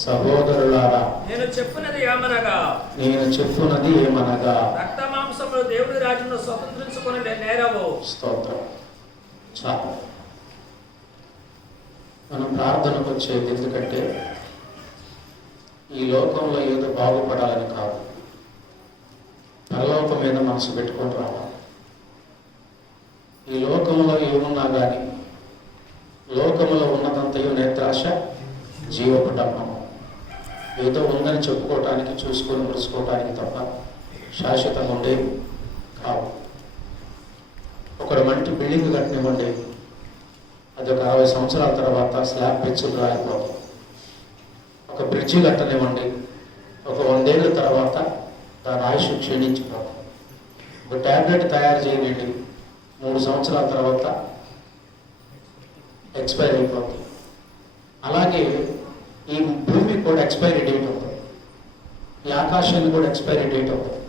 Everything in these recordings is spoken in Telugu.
సహోదరులారా, నేను చెప్పున్నది ఏమనగా రక్త మాంసములు దేవుడి రాజ్యంలో స్వతంత్రించుకొని నేరవు. స్తోత్రం. చాలు. మనం ప్రార్థనకు వచ్చేది ఎందుకంటే ఈ లోకంలో ఏదో బాగుపడాలని కాదు, పరలోకం మీద మనసు పెట్టుకొని రావాలి. ఈ లోకంలో ఏమున్నా కానీ లోకంలో ఉన్నదంతయు నేత్రాశ, జీవపు డబ్బం. ఏదో ఉందని చెప్పుకోవటానికి, చూసుకొని ముడుచుకోవటానికి తప్ప శాశ్వతంగా ఉండేవి కావు. ఒకడు మంచి బిల్డింగ్ కట్టినివ్వండి, అది ఒక 60 సంవత్సరాల తర్వాత స్లాబ్ పెచ్చులు రాలిపోతాం. ఒక బ్రిడ్జి కట్టనివ్వండి, ఒక 100 ఏళ్ళ తర్వాత దాని ఆయుష్ క్షీణించిపోతాం. ఒక ట్యాబ్లెట్ తయారు చేయండి, 3 సంవత్సరాల తర్వాత ఎక్స్పైర్ అయిపోతుంది. అలాగే ఈ భూమి కూడా ఎక్స్పైరీ డేట్ అవుతుంది, ఈ ఆకాశాన్ని కూడా ఎక్స్పైరీ డేట్ అవుతుంది.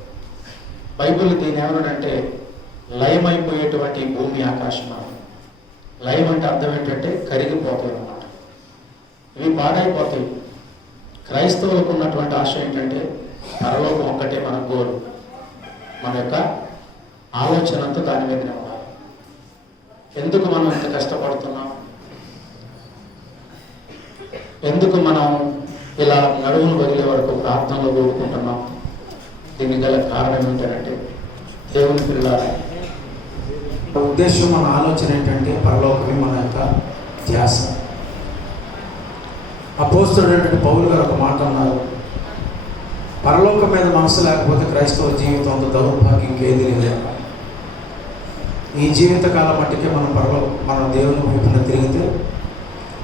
బైబిల్ దీని ఏమనంటే లయమైపోయేటువంటి భూమి ఆకాశం. లయం అంటే అర్థం ఏంటంటే కరిగిపోతాయి అన్నమాట, ఇవి పాడైపోతాయి. క్రైస్తవులకు ఉన్నటువంటి ఆశ ఏంటంటే పరలోకం ఒక్కటే మన గోలు, మన యొక్క ఆలోచన అంతా దాని మీదనే ఉండాలి. ఎందుకు మనం ఇంత కష్టపడుతున్నాం? ఎందుకు మనం ఇలా నడువును వదిలే వరకు ప్రార్థనలో కోరుకుంటున్నాం? దీనికి గల కారణం ఏంటంటే దేవుని పిల్లల ఉద్దేశం, మన ఆలోచన ఏంటంటే పరలోకమే మన యొక్క ధ్యాస. అపోస్తలుడైనటువంటి పౌలు గారు ఒక మాట అన్నారు, పరలోకం మీద మనసు లేకపోతే క్రైస్తవ జీవితంలో దౌర్భాగ్యం ఇంకేది లేదు. ఈ జీవితకాలం మట్టికే మన దేవుని వైపున తిరిగితే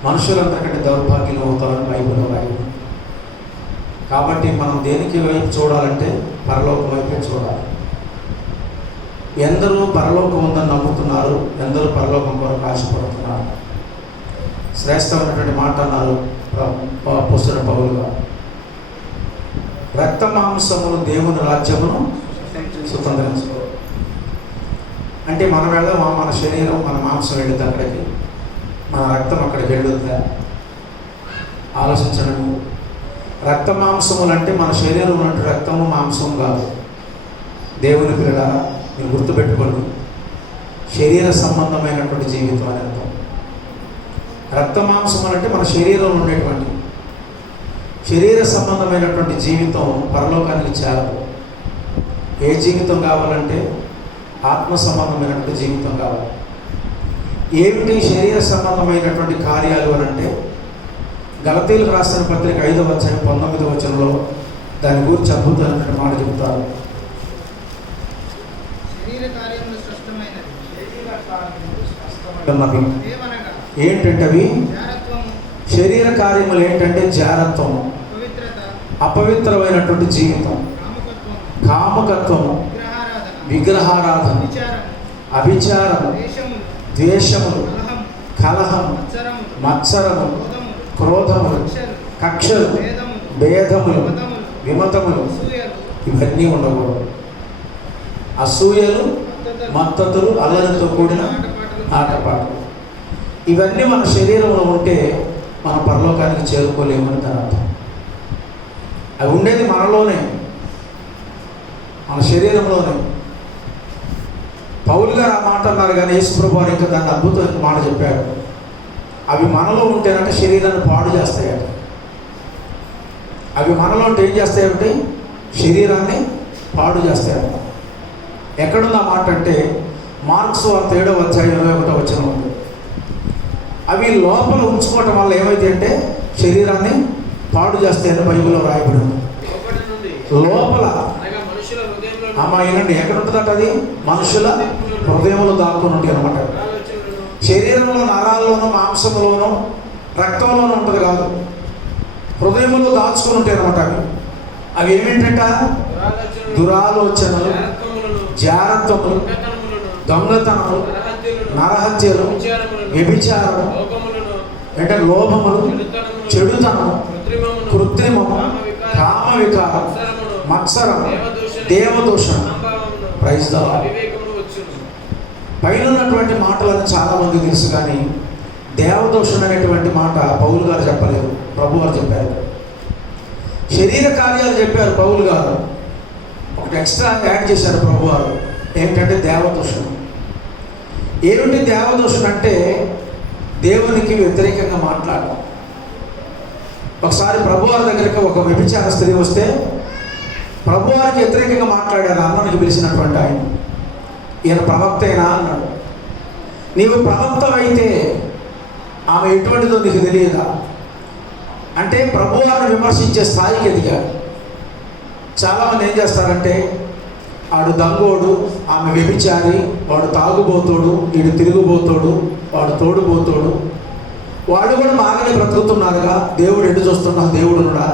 మనుషులందరికంటే దౌర్భాగ్యం అవుతామని బైబిల్లో రాయబడింది. కాబట్టి మనం దేనికి వైపు చూడాలంటే పరలోకం వైపే చూడాలి. ఎందరూ పరలోకం ఉందని నమ్ముతున్నారు, ఎందరూ పరలోకం కొరకు ఆశపడుతున్నారు. శ్రేష్టమైనటువంటి మాట అన్నారు అపోస్తలుడైన పౌలు గారు, రక్త మాంసములు దేవుని రాజ్యమును స్వతంత్రించుకో. అంటే మనం వెళ్దామా? మన శరీరం, మన మాంసం వెళ్ళింది అక్కడికి, మన రక్తం అక్కడికి వెళ్ళుద్దా? ఆలోచించడం. రక్త మాంసములు అంటే మన శరీరం ఉన్నట్టు రక్తము మాంసం కాదు. దేవుని పిల్లలారా, మీరు గుర్తుపెట్టుకోండి, శరీర సంబంధమైనటువంటి జీవితం అని అర్థం. రక్త మాంసములు అంటే మన శరీరంలో ఉండేటువంటి శరీర సంబంధమైనటువంటి జీవితం పరలోకానికి చేరదు. ఏ జీవితం కావాలంటే ఆత్మ సంబంధమైనటువంటి జీవితం కావాలి. ఏమిటి శరీర సంబంధమైనటువంటి కార్యాలు అని అంటే గలతీయులకు రాసిన పత్రిక 5వ అధ్యాయం 19వ వచనంలో దాని గురించి అద్భుతమైనటువంటి మాట చెబుతారు. ఏంటంటే అవి శరీర కార్యములు ఏంటంటే జారత్వము, అపవిత్రమైనటువంటి జీవితం, కామకత్వము, విగ్రహారాధన, అభిచారము, ద్వేషములు, కలహము, మత్సరము, క్రోధములు, కక్షలు, భేదములు, విమతములు, ఇవన్నీ ఉండకూడదు. అసూయలు, మత్తతులు, అల్లరితో కూడిన ఆటపాటలు, ఇవన్నీ మన శరీరంలో ఉంటే మన పరలోకానికి చేరుకోలేమని దాని అర్థం. అవి ఉండేది మనలోనే, మన శరీరంలోనే. పౌలు గారు ఆ మాట అన్నారు, కానీ యేసుప్రభు వారు ఇంకా దాన్ని అద్భుతమైన మాట చెప్పాడు. అవి మనలో ఉంటేనంటే శరీరాన్ని పాడు చేస్తాయట. అవి మనలో ఉంటే ఏం చేస్తాయంటే శరీరాన్ని పాడు చేస్తాయట. ఎక్కడుంది ఆ మాట అంటే మార్క్స్ వార్త 7వ అధ్యాయం 21వ వచనం ఉంది. అవి లోపల ఉంచుకోవటం వల్ల ఏమైతే అంటే శరీరాన్ని పాడు చేస్తాయని బైబిల్లో రాయబడి ఉంది. లోపల ఏనండి ఎక్కడ ఉంటుందట? అది మనుషుల హృదయంలో దాక్కుని ఉంటాయి అనమాట. శరీరంలో నరాల్లోనూ, మాంసంలోనూ, రక్తంలోనూ ఉంటుంది కాదు, హృదయంలో దాచుకుని ఉంటాయి అనమాట. అవి ఏమిటంట? దురాలోచనలు, జారత్వములు, దొంగతనములు, నరహత్యలు, వ్యభిచారము, అంటే లోభములు, చెడుతనము, కృత్రిమము, కామ వికారం, మత్సరము, దేవదూషణ. Praise the lord. పైన ఉన్నటువంటి మాటలను చాలామంది తెలుసు, కానీ దేవదోషణ అనేటువంటి మాట పౌలు గారు చెప్పలేదు, ప్రభు గారు చెప్పారు. శరీర కార్యాలు చెప్పారు పౌలు గారు, ఒకటి ఎక్స్ట్రా యాడ్ చేశారు ప్రభు గారు. ఏమిటంటే దేవదోషణ. ఏమిటి దేవదోషణ అంటే దేవునికి వ్యతిరేకంగా మాట్లాడడం. ఒకసారి ప్రభువారి దగ్గరికి ఒక వ్యభిచార స్త్రీ వస్తే ప్రభువారికి వ్యతిరేకంగా మాట్లాడారు. అన్నకి పిలిచినటువంటి ఆయన, ఈయన ప్రవక్తేనా అన్నాడు. నీవు ప్రవక్తవైతే ఆమె ఎటువంటిదో నీకు తెలియదా అంటే ప్రభువారిని విమర్శించే స్థాయికి ఎదిగాడు. చాలామంది ఏం చేస్తారంటే వాడు దంగోడు, ఆమె వ్యభిచారి, వాడు తాగుబోతోడు, వీడు తిరుగుబోతోడు, వాడు తోడుబోతోడు, వాళ్ళు కూడా బాగానే బ్రతుకుతున్నారుగా, దేవుడు ఎటు చూస్తున్నారు, దేవుడు కూడా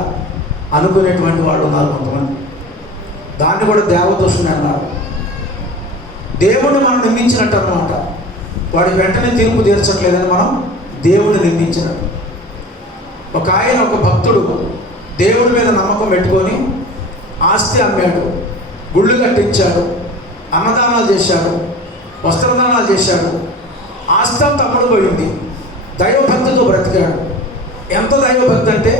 అనుకునేటువంటి వాళ్ళు ఉన్నారు కొంతమంది. దాన్ని కూడా దేవదోషుని అన్నారు. దేవుడిని మనం నిందించినట్టు అన్నమాట. వాడికి వెంటనే తీర్పు తీర్చట్లేదని మనం దేవుడిని నిందించినట్టు. ఒక ఆయన, ఒక భక్తుడు దేవుడి మీద నమ్మకం పెట్టుకొని ఆస్తి అమ్మాడు, గుళ్ళు కట్టించాడు, అన్నదానాలు చేశాడు, వస్త్రదానాలు చేశాడు, ఆస్తి అంతా అమ్ముడుపోయింది. దైవభక్తితో బ్రతికాడు. ఎంత దైవభక్తి అంటే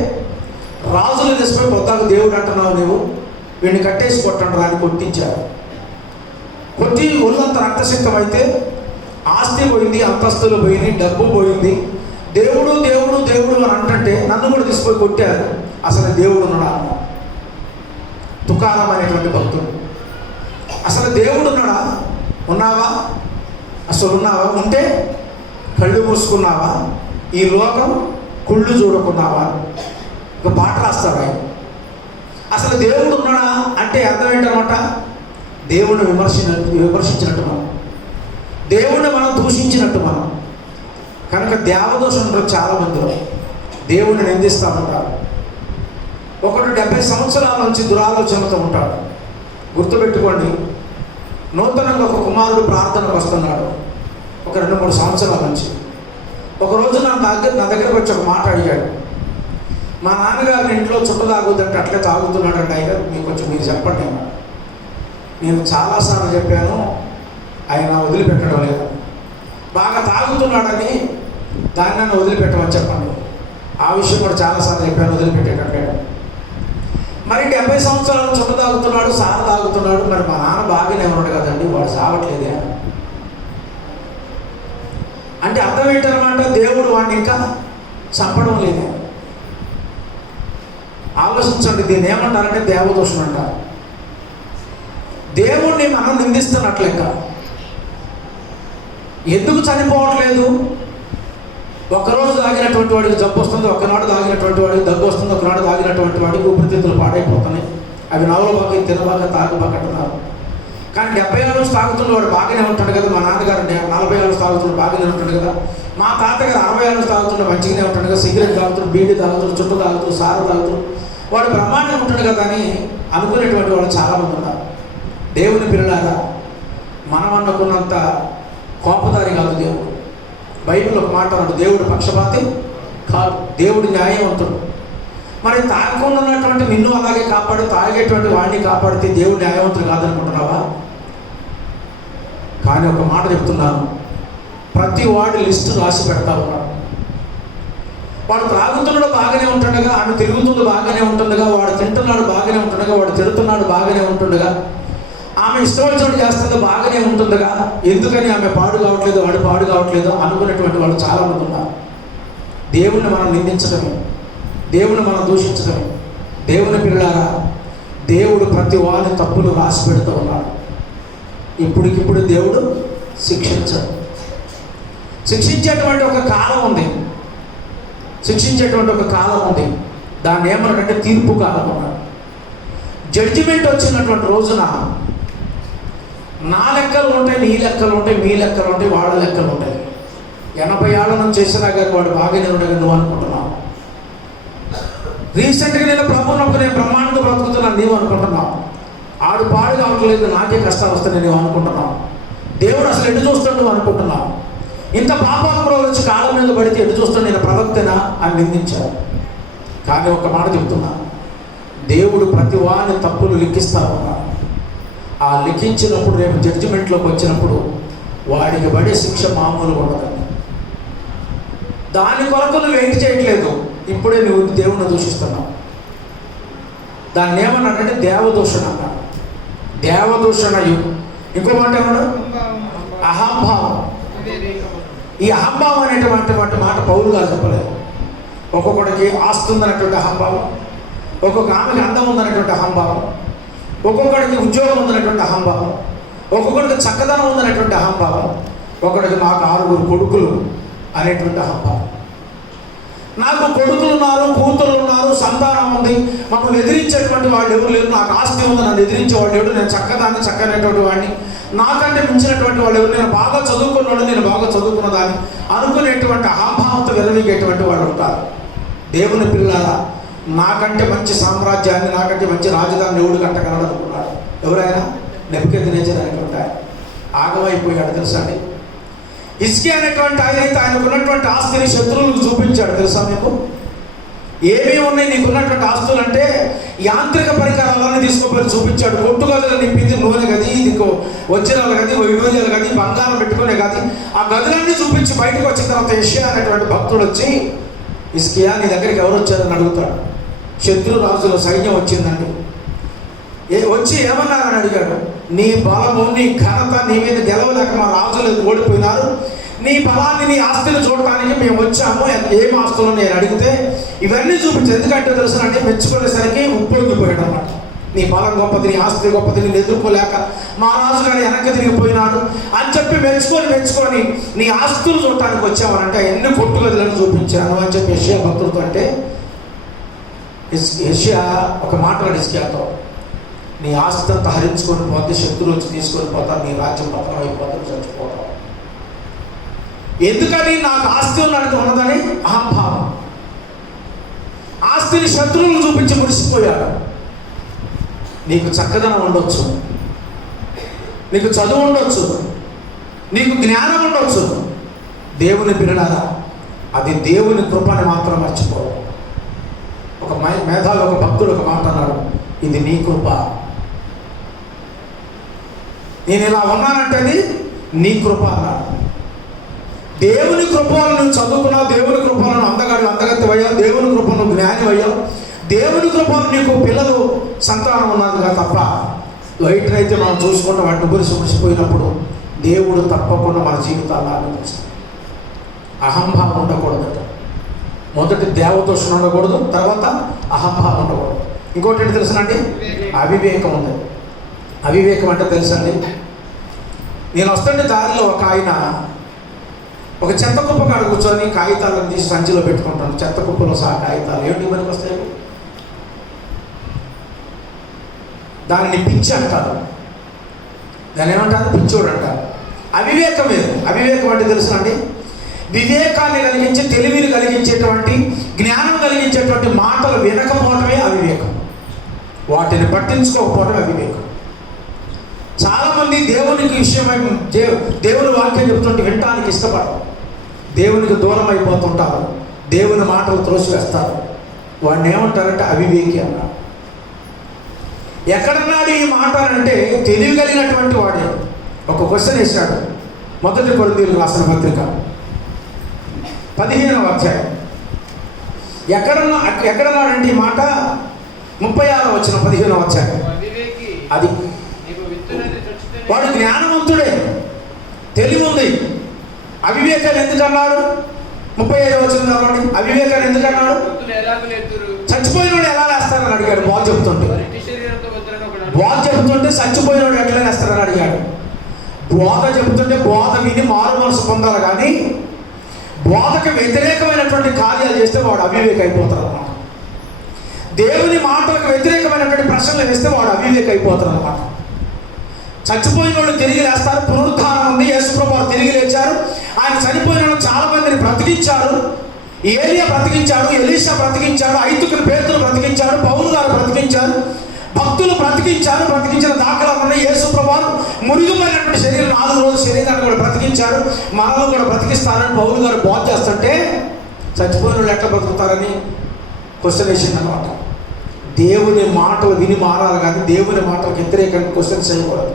రాజులు తీసుకుని పొద్దాకు దేవుడు అంటున్నావు నీవు, వీడిని కట్టేసి కొట్టండి రాని కొట్టించారు. కొట్టి ఒళ్ళంత రక్తసిక్తం అయితే ఆస్తి పోయింది, అంతస్తులు పోయింది, డబ్బు పోయింది. దేవుడు దేవుడు దేవుడు అని అంటుంటే నన్ను కూడా తీసుకొని కొట్టారు. అసలు దేవుడు ఉన్నాడా? తుకారం అనేటువంటి భక్తుడు. అసలు దేవుడు ఉన్నాడా? ఉన్నావా? అసలు ఉన్నావా? ఉంటే కళ్ళు మూసుకున్నావా? ఈ లోకం కుళ్ళు చూడకున్నావా? ఒక పాట రాస్తాడు ఆయన. అసలు దేవుడు ఉన్నాడా అంటే అర్థం ఏంటన్నమాట? దేవుడిని విమర్శించినట్టు మనం, దేవుడిని మనం దూషించినట్టు మనం. కనుక దేవదోషం ఉంటారు చాలా మందిలో, దేవుడిని నిందిస్తూ ఉంటారు. ఒకడు 70 సంవత్సరాల నుంచి దురాలోచనతో ఉంటాడు. గుర్తుపెట్టుకోండి, నూతనంగా ఒక కుమారుడు ప్రార్థనకు వస్తున్నాడు ఒక 2-3 సంవత్సరాల నుంచి. ఒకరోజు నా దగ్గరకు వచ్చి ఒక మాట అడిగాడు. మా నాన్నగారిని ఇంట్లో చుట్ట తాగుద్దంటే అట్లే తాగుతున్నాడంటే ఆయన మీరు చెప్పండి. నేను చాలాసార్లు చెప్పాను, ఆయన వదిలిపెట్టడం లేదు. బాగా తాగుతున్నాడని దాన్ని నన్ను వదిలిపెట్టమని చెప్పండి. ఆ విషయం కూడా చాలాసార్లు చెప్పాను, వదిలిపెట్టేటట్లేడు. మరి 70 సంవత్సరాలు చుట్ట తాగుతున్నాడు, సార తాగుతున్నాడు. మరి మా నాన్న బాగానే ఉన్నాడు కదండి, వాడు సావట్లేదే అంటే అర్థం ఏంటన్నమాట? దేవుడు వాడిని ఇంకా చంపడం లేదు. ఆలోచించండి, దీన్ని ఏమంటారంటే దేవదోషం అంటారు. దేవుణ్ణి మనం నిందిస్తున్నట్లెక్క. ఎందుకు చనిపోవట్లేదు? ఒకరోజు తాగినటువంటి వాడికి జబ్బు వస్తుంది, ఒకనాడు తాగినటువంటి వాడికి దగ్గు వస్తుంది, ఒకనాడు తాగినటువంటి వాడికి ఊపిరితిత్తులు పాడైపోతున్నాయి. అవి నవలబాక తినబాక తాగుబాక అంటున్నారు. కానీ 70 ఏళ్ళ నుంచి తాగుతున్న వాడు బాగానే ఉంటాడు కదా. మా నాన్నగారు 40 ఏళ్ళ నుంచి తాగుతున్నాడు, బాగానే ఉంటాడు కదా. మా తాతగారు 60 ఏళ్ళ నుంచి తాగుతున్నాడు, మంచిగానే ఉంటాడు కదా. సిగరెట్ తాగుతున్నాడు, బీడీ తాగుతున్నాడు, చుట్టూ తాగుతున్నాడు, సార తాగుతున్నాడు, వాడు బ్రహ్మాండంగా ఉంటాడు కదా అని అనుకునేటువంటి వాళ్ళు చాలామంది ఉన్నారు. దేవుని పిల్లలారా, మనం అనుకున్నంత కోపదారి కాదు దేవుడు. బైబిల్ ఒక మాట అన్నాడు, దేవుడు పక్షపాతి కాదు, దేవుడు న్యాయవంతుడు. మరి తాగకుండా ఉన్నటువంటి నిన్ను అలాగే కాపాడి తాగేటువంటి వాడిని కాపాడితే దేవుడు న్యాయవంతుడు కాదనుకుంటున్నావా? కానీ ఒక మాట చెప్తున్నాను, ప్రతి వాడి లిస్టు రాసి పెడతా ఉన్నాడు. వాడు త్రాగుతున్నాడు బాగానే ఉంటుండగా, ఆమె తిరుగుతుంది బాగానే ఉంటుండగా, వాడు తింటున్నాడు బాగానే ఉంటుండగా, వాడు తిరుగుతున్నాడు బాగానే ఉంటుండగా, ఆమె ఇష్టం చేస్తుంది బాగానే ఉంటుండగా, ఎందుకని ఆమె పాడు కావట్లేదు, వాడు పాడు కావట్లేదు అనుకునేటువంటి వాళ్ళు చాలామంది ఉన్నారు. దేవుణ్ణి మనం నిందించడమే, దేవుని మనం దూషించడమే. దేవుని పిల్లారా, దేవుడు ప్రతి వారి తప్పులు రాసి పెడుతూ ఉన్నాడు. ఇప్పటికిప్పుడు దేవుడు శిక్షించేటువంటి ఒక కాలం ఉంది, శిక్షించేటువంటి ఒక కాలం ఉంది. దాన్ని ఏమన్నాడంటే తీర్పు కాలం అన్నాడు. జడ్జిమెంట్ వచ్చినటువంటి రోజున నా లెక్కలు ఉంటాయి, నీ లెక్కలు ఉంటాయి, మీ లెక్కలు ఉంటాయి, వాళ్ళ లెక్కలు ఉంటాయి. 80 ఏళ్ళ నుంచి చేసినా కానీ వాడు బాగానే ఉండగా నువ్వు అనుకుంటున్నావు. రీసెంట్గా నేను ప్రభువునప్పుడు నేను బ్రహ్మాండంగా బ్రతుకుతున్నాను నీవు అనుకుంటున్నావు. ఆడు పాడు కావట్లేదు, నాకే కష్టాలు వస్తాయి నువ్వు అనుకుంటున్నావు. దేవుడు అసలు ఎటు చూస్తాడు నువ్వు అనుకుంటున్నావు. ఇంత పాపాత్మలో వచ్చి కాళ్ళ మీద పడితే ఎటు చూస్తాడు, నేను ప్రవక్తనా అని నిందించాడు. కానీ ఒక మాట చెప్తున్నా, దేవుడు ప్రతి వాని తప్పులు లిఖిస్తా ఉన్నాడు. ఆ లిఖించినప్పుడు రేపు జడ్జిమెంట్లోకి వచ్చినప్పుడు వాడికి పడే శిక్ష మామూలుగా ఉండదండి. దాని కొరకు నువ్వు ఏంటి చేయట్లేదు, ఇప్పుడే నువ్వు దేవుణ్ణి దూషిస్తున్నావు. దాన్ని ఏమన్నాడంటే దేవదూషణ అన్నాడు. దేవదూషణయు. ఇంకో మాట ఏమన్నాడు? అహంభావం. ఈ అహంభావం అనేటువంటి మాట పౌలు గారు చెప్పలేదు. ఒక్కొక్కడికి ఆస్తి ఉందనేటువంటి అహంభావం, ఒక్కొక్క ఆమెకి అందం ఉందనేటువంటి అహంభావం, ఒక్కొక్కడికి ఉద్యోగం ఉందనేటువంటి అహంభావం, ఒక్కొక్కడికి చక్కదనం ఉందనేటువంటి అహంభావం, ఒకడికి నాకు 6 కొడుకులు అనేటువంటి అహంభావం. నాకు కొడుకులు ఉన్నారు, కూతురు ఉన్నారు, సంతానం ఉంది, మమ్మల్ని ఎదిరించేటువంటి వాళ్ళు ఎవరు లేరు, నాకు ఆస్తి ఉంది, నన్ను ఎదిరించే వాళ్ళు ఎవరు, నేను చక్కనటువంటి వాడిని, నాకంటే మించినటువంటి వాళ్ళు ఎవరు, నేను బాగా చదువుకున్నాడు, నేను బాగా చదువుకున్నదాన్ని అనుకునేటువంటి అహంభావంతో విరవీగేటువంటి వాళ్ళు ఉంటారు. దేవుని పిల్లారా, నాకంటే మంచి సామ్రాజ్యాన్ని, నాకంటే మంచి రాజధాని ఎవడు కట్టగలడు అనుకున్నాడు. ఎవరైనా నెబుకద్నెజర్ అనేటువంటి ఆగమైపోయాడు తెలుసా అండి. హిజ్కియా అనేటువంటి ఆయనైతే ఆయనకున్నటువంటి ఆస్తిని శత్రువులకు చూపించాడు తెలుసా మీకు. ఏమేమి ఉన్నాయి నీకున్నటువంటి ఆస్తులు అంటే యాంత్రిక పరికరాలన్నీ తీసుకుపోయి చూపించాడు. కొట్టుగదులు నింపింది నూనె గది, ఇది వజ్రాలు గది, వైడూర్యాలు గది, బంగారం పెట్టుకునే గది, ఆ గదులన్నీ చూపించి బయటకు వచ్చిన తర్వాత యెషయా అనేటువంటి భక్తుడు వచ్చి, హిజ్కియా నీ దగ్గరికి ఎవరు వచ్చారని అడుగుతాడు. శత్రు రాజుల సైన్యం వచ్చిందండి. వచ్చి ఏమన్నారని అడిగాడు. నీ బలము, నీ ఘనత, నీ మీద గెలవలేక మా రాజులు ఓడిపోయినారు, నీ బలాన్ని, నీ ఆస్తిని చూడటానికి మేము వచ్చాము, ఏం ఆస్తులు నేను అడిగితే ఇవన్నీ చూపించాను. ఎందుకంటే తెలుసునంటే మెచ్చుకునేసరికి ఉప్పొంగిపోయాడు అన్నమాట. నీ బలం గొప్పది, నీ ఆస్తి గొప్పది, నేను ఎదుర్కోలేక మా రాజుగారు వెనక్కి తిరిగిపోయినాడు అని చెప్పి మెచ్చుకొని నీ ఆస్తులు చూడటానికి వచ్చామనంటే ఎన్ని కొట్టుగదులను చూపించాను అని చెప్పి యెషయా భక్తులతో అంటే, యెషయా ఒక మాట్లాడు హిజ్కియాతో, నీ ఆస్తి అంతా హరించుకొని పోతే, శత్రువులు వచ్చి తీసుకొని పోతారు, నీ రాజ్యం పతనం అయిపోతారు, చచ్చిపోతావు. ఎందుకని? నాకు ఆస్తి ఉన్నదని అహంభావం. ఆస్తిని శత్రువులు చూపించి మురిసిపోయాడు. నీకు చక్కదనం ఉండొచ్చు, నీకు చదువు ఉండొచ్చు, నీకు జ్ఞానం ఉండొచ్చు. దేవుని పిల్లలారా, అది దేవుని కృపని మాత్రం మర్చిపోవు. ఒక మేధావి, ఒక భక్తుడు ఒక మాట అన్నాడు, ఇది నీ కృప. నేను ఇలా ఉన్నానంటే అది నీ కృప అన్నాడు. దేవుని కృపను నువ్వు చదువుకున్నావు, దేవుని కృపను అందగత్తి అయ్యావు, దేవుని కృపను జ్ఞాని అయ్యావు, దేవుని కృపను నీకు పిల్లలు సంతానం ఉన్నదిగా తప్ప బయటనైతే మనం చూసుకుంటూ వాటిని మురిసిపోయినప్పుడు దేవుడు తప్పకుండా మన జీవితాలను ఆనందిస్తాడు. అహంభావం ఉండకూడదట. మొదటి దేవదోషణ ఉండకూడదు, తర్వాత అహంభావం ఉండకూడదు. ఇంకోటి ఏంటి తెలుసునండి? అవివేకం ఉంది. అవివేకం అంటే తెలుసండి, నేను వస్తుంటే దారిలో ఒక ఆయన ఒక చెత్త కుప్ప కాడ కూర్చొని కాగితాలను తీసి సంచిలో పెట్టుకుంటాను. చెత్త కుప్పలో సహా కాగితాలు ఏంటి మనకు వస్తాయి? దానిని పిచ్చి అంటారు. దాన్ని ఏమంటారు? పిచ్చోడు అంటారు. అవివేకం వేరు. అవివేకం అంటే తెలుసునండి, వివేకాన్ని కలిగించి, తెలివిని కలిగించేటువంటి, జ్ఞానం కలిగించేటువంటి మాటలు వినకపోవటమే అవివేకం. వాటిని పట్టించుకోకపోవటమే అవివేకం. చాలామంది దేవునికి విషయమై దేవుని వాక్యం చెబుతుంటే వినటానికి ఇష్టపడరు, దేవునికి దూరం అయిపోతుంటారు, దేవుని మాటలు త్రోసివేస్తారు. వాడిని ఏమంటారంటే అవివేకి అన్నారు. ఎక్కడన్నాడు ఈ మాట అంటే తెలివి కలిగినటువంటి వాడే. ఒక క్వశ్చన్ వేశాడు. 1 కొరింథీయులకు రాసిన పత్రిక 15వ అధ్యాయం. ఎక్కడన్నాడంటే ఈ మాట 36వ వచనం 15వ అధ్యాయం. అది వాడు జ్ఞానవంతుడే, తెలివి ఉంది. అవివేకాన్ని ఎందుకన్నాడు? 35వ వచనం చదవండి. అవివేకాన్ని ఎందుకన్నాడు? చచ్చిపోయిన వాడు ఎలా వేస్తారని అడిగాడు. బాగా చెప్తుంటే చచ్చిపోయిన వాడు ఎట్లా వేస్తారని అడిగాడు. బోధ చెబుతుంటే బోధ విని మారు మనసు పొందాలి, కానీ బోధకు వ్యతిరేకమైనటువంటి కార్యాలు చేస్తే వాడు అవివేక అయిపోతారు అన్నమాట. దేవుని మాటలకు వ్యతిరేకమైనటువంటి ప్రశ్నలు వేస్తే వాడు అవివేక అయిపోతారు అన్నమాట. చచ్చిపోయిన వాళ్ళు తిరిగి లేస్తారు. పునరుద్ధానం ఉంది. యేసుప్రభువు వారు తిరిగి లేచారు. ఆయన చనిపోయిన వాళ్ళు చాలా మందిని బ్రతికించారు. ఏలియా బ్రతికించాడు, ఎలీషా బ్రతికించాడు, ఐదుగురు పేతులు బ్రతికించాడు, పౌలు గారు బ్రతికించారు, భక్తులు బ్రతికించారు. బ్రతికించిన దాఖలాలు ఉన్నాయి. యేసుప్రభువు వారు మురిగిపోయినటువంటి శరీరం 4 రోజుల శరీరాన్ని కూడా బ్రతికించారు. మనల్ని కూడా బ్రతికిస్తారని పౌలు గారు బోధ చేస్తుంటే చచ్చిపోయిన వాళ్ళు ఎట్లా బ్రతుకుతారని క్వశ్చన్ వేసింది అనమాట. దేవుని మాటలు విని మారాలి, కానీ దేవుని మాటలకు వ్యతిరేకంగా క్వశ్చన్స్ చేయకూడదు.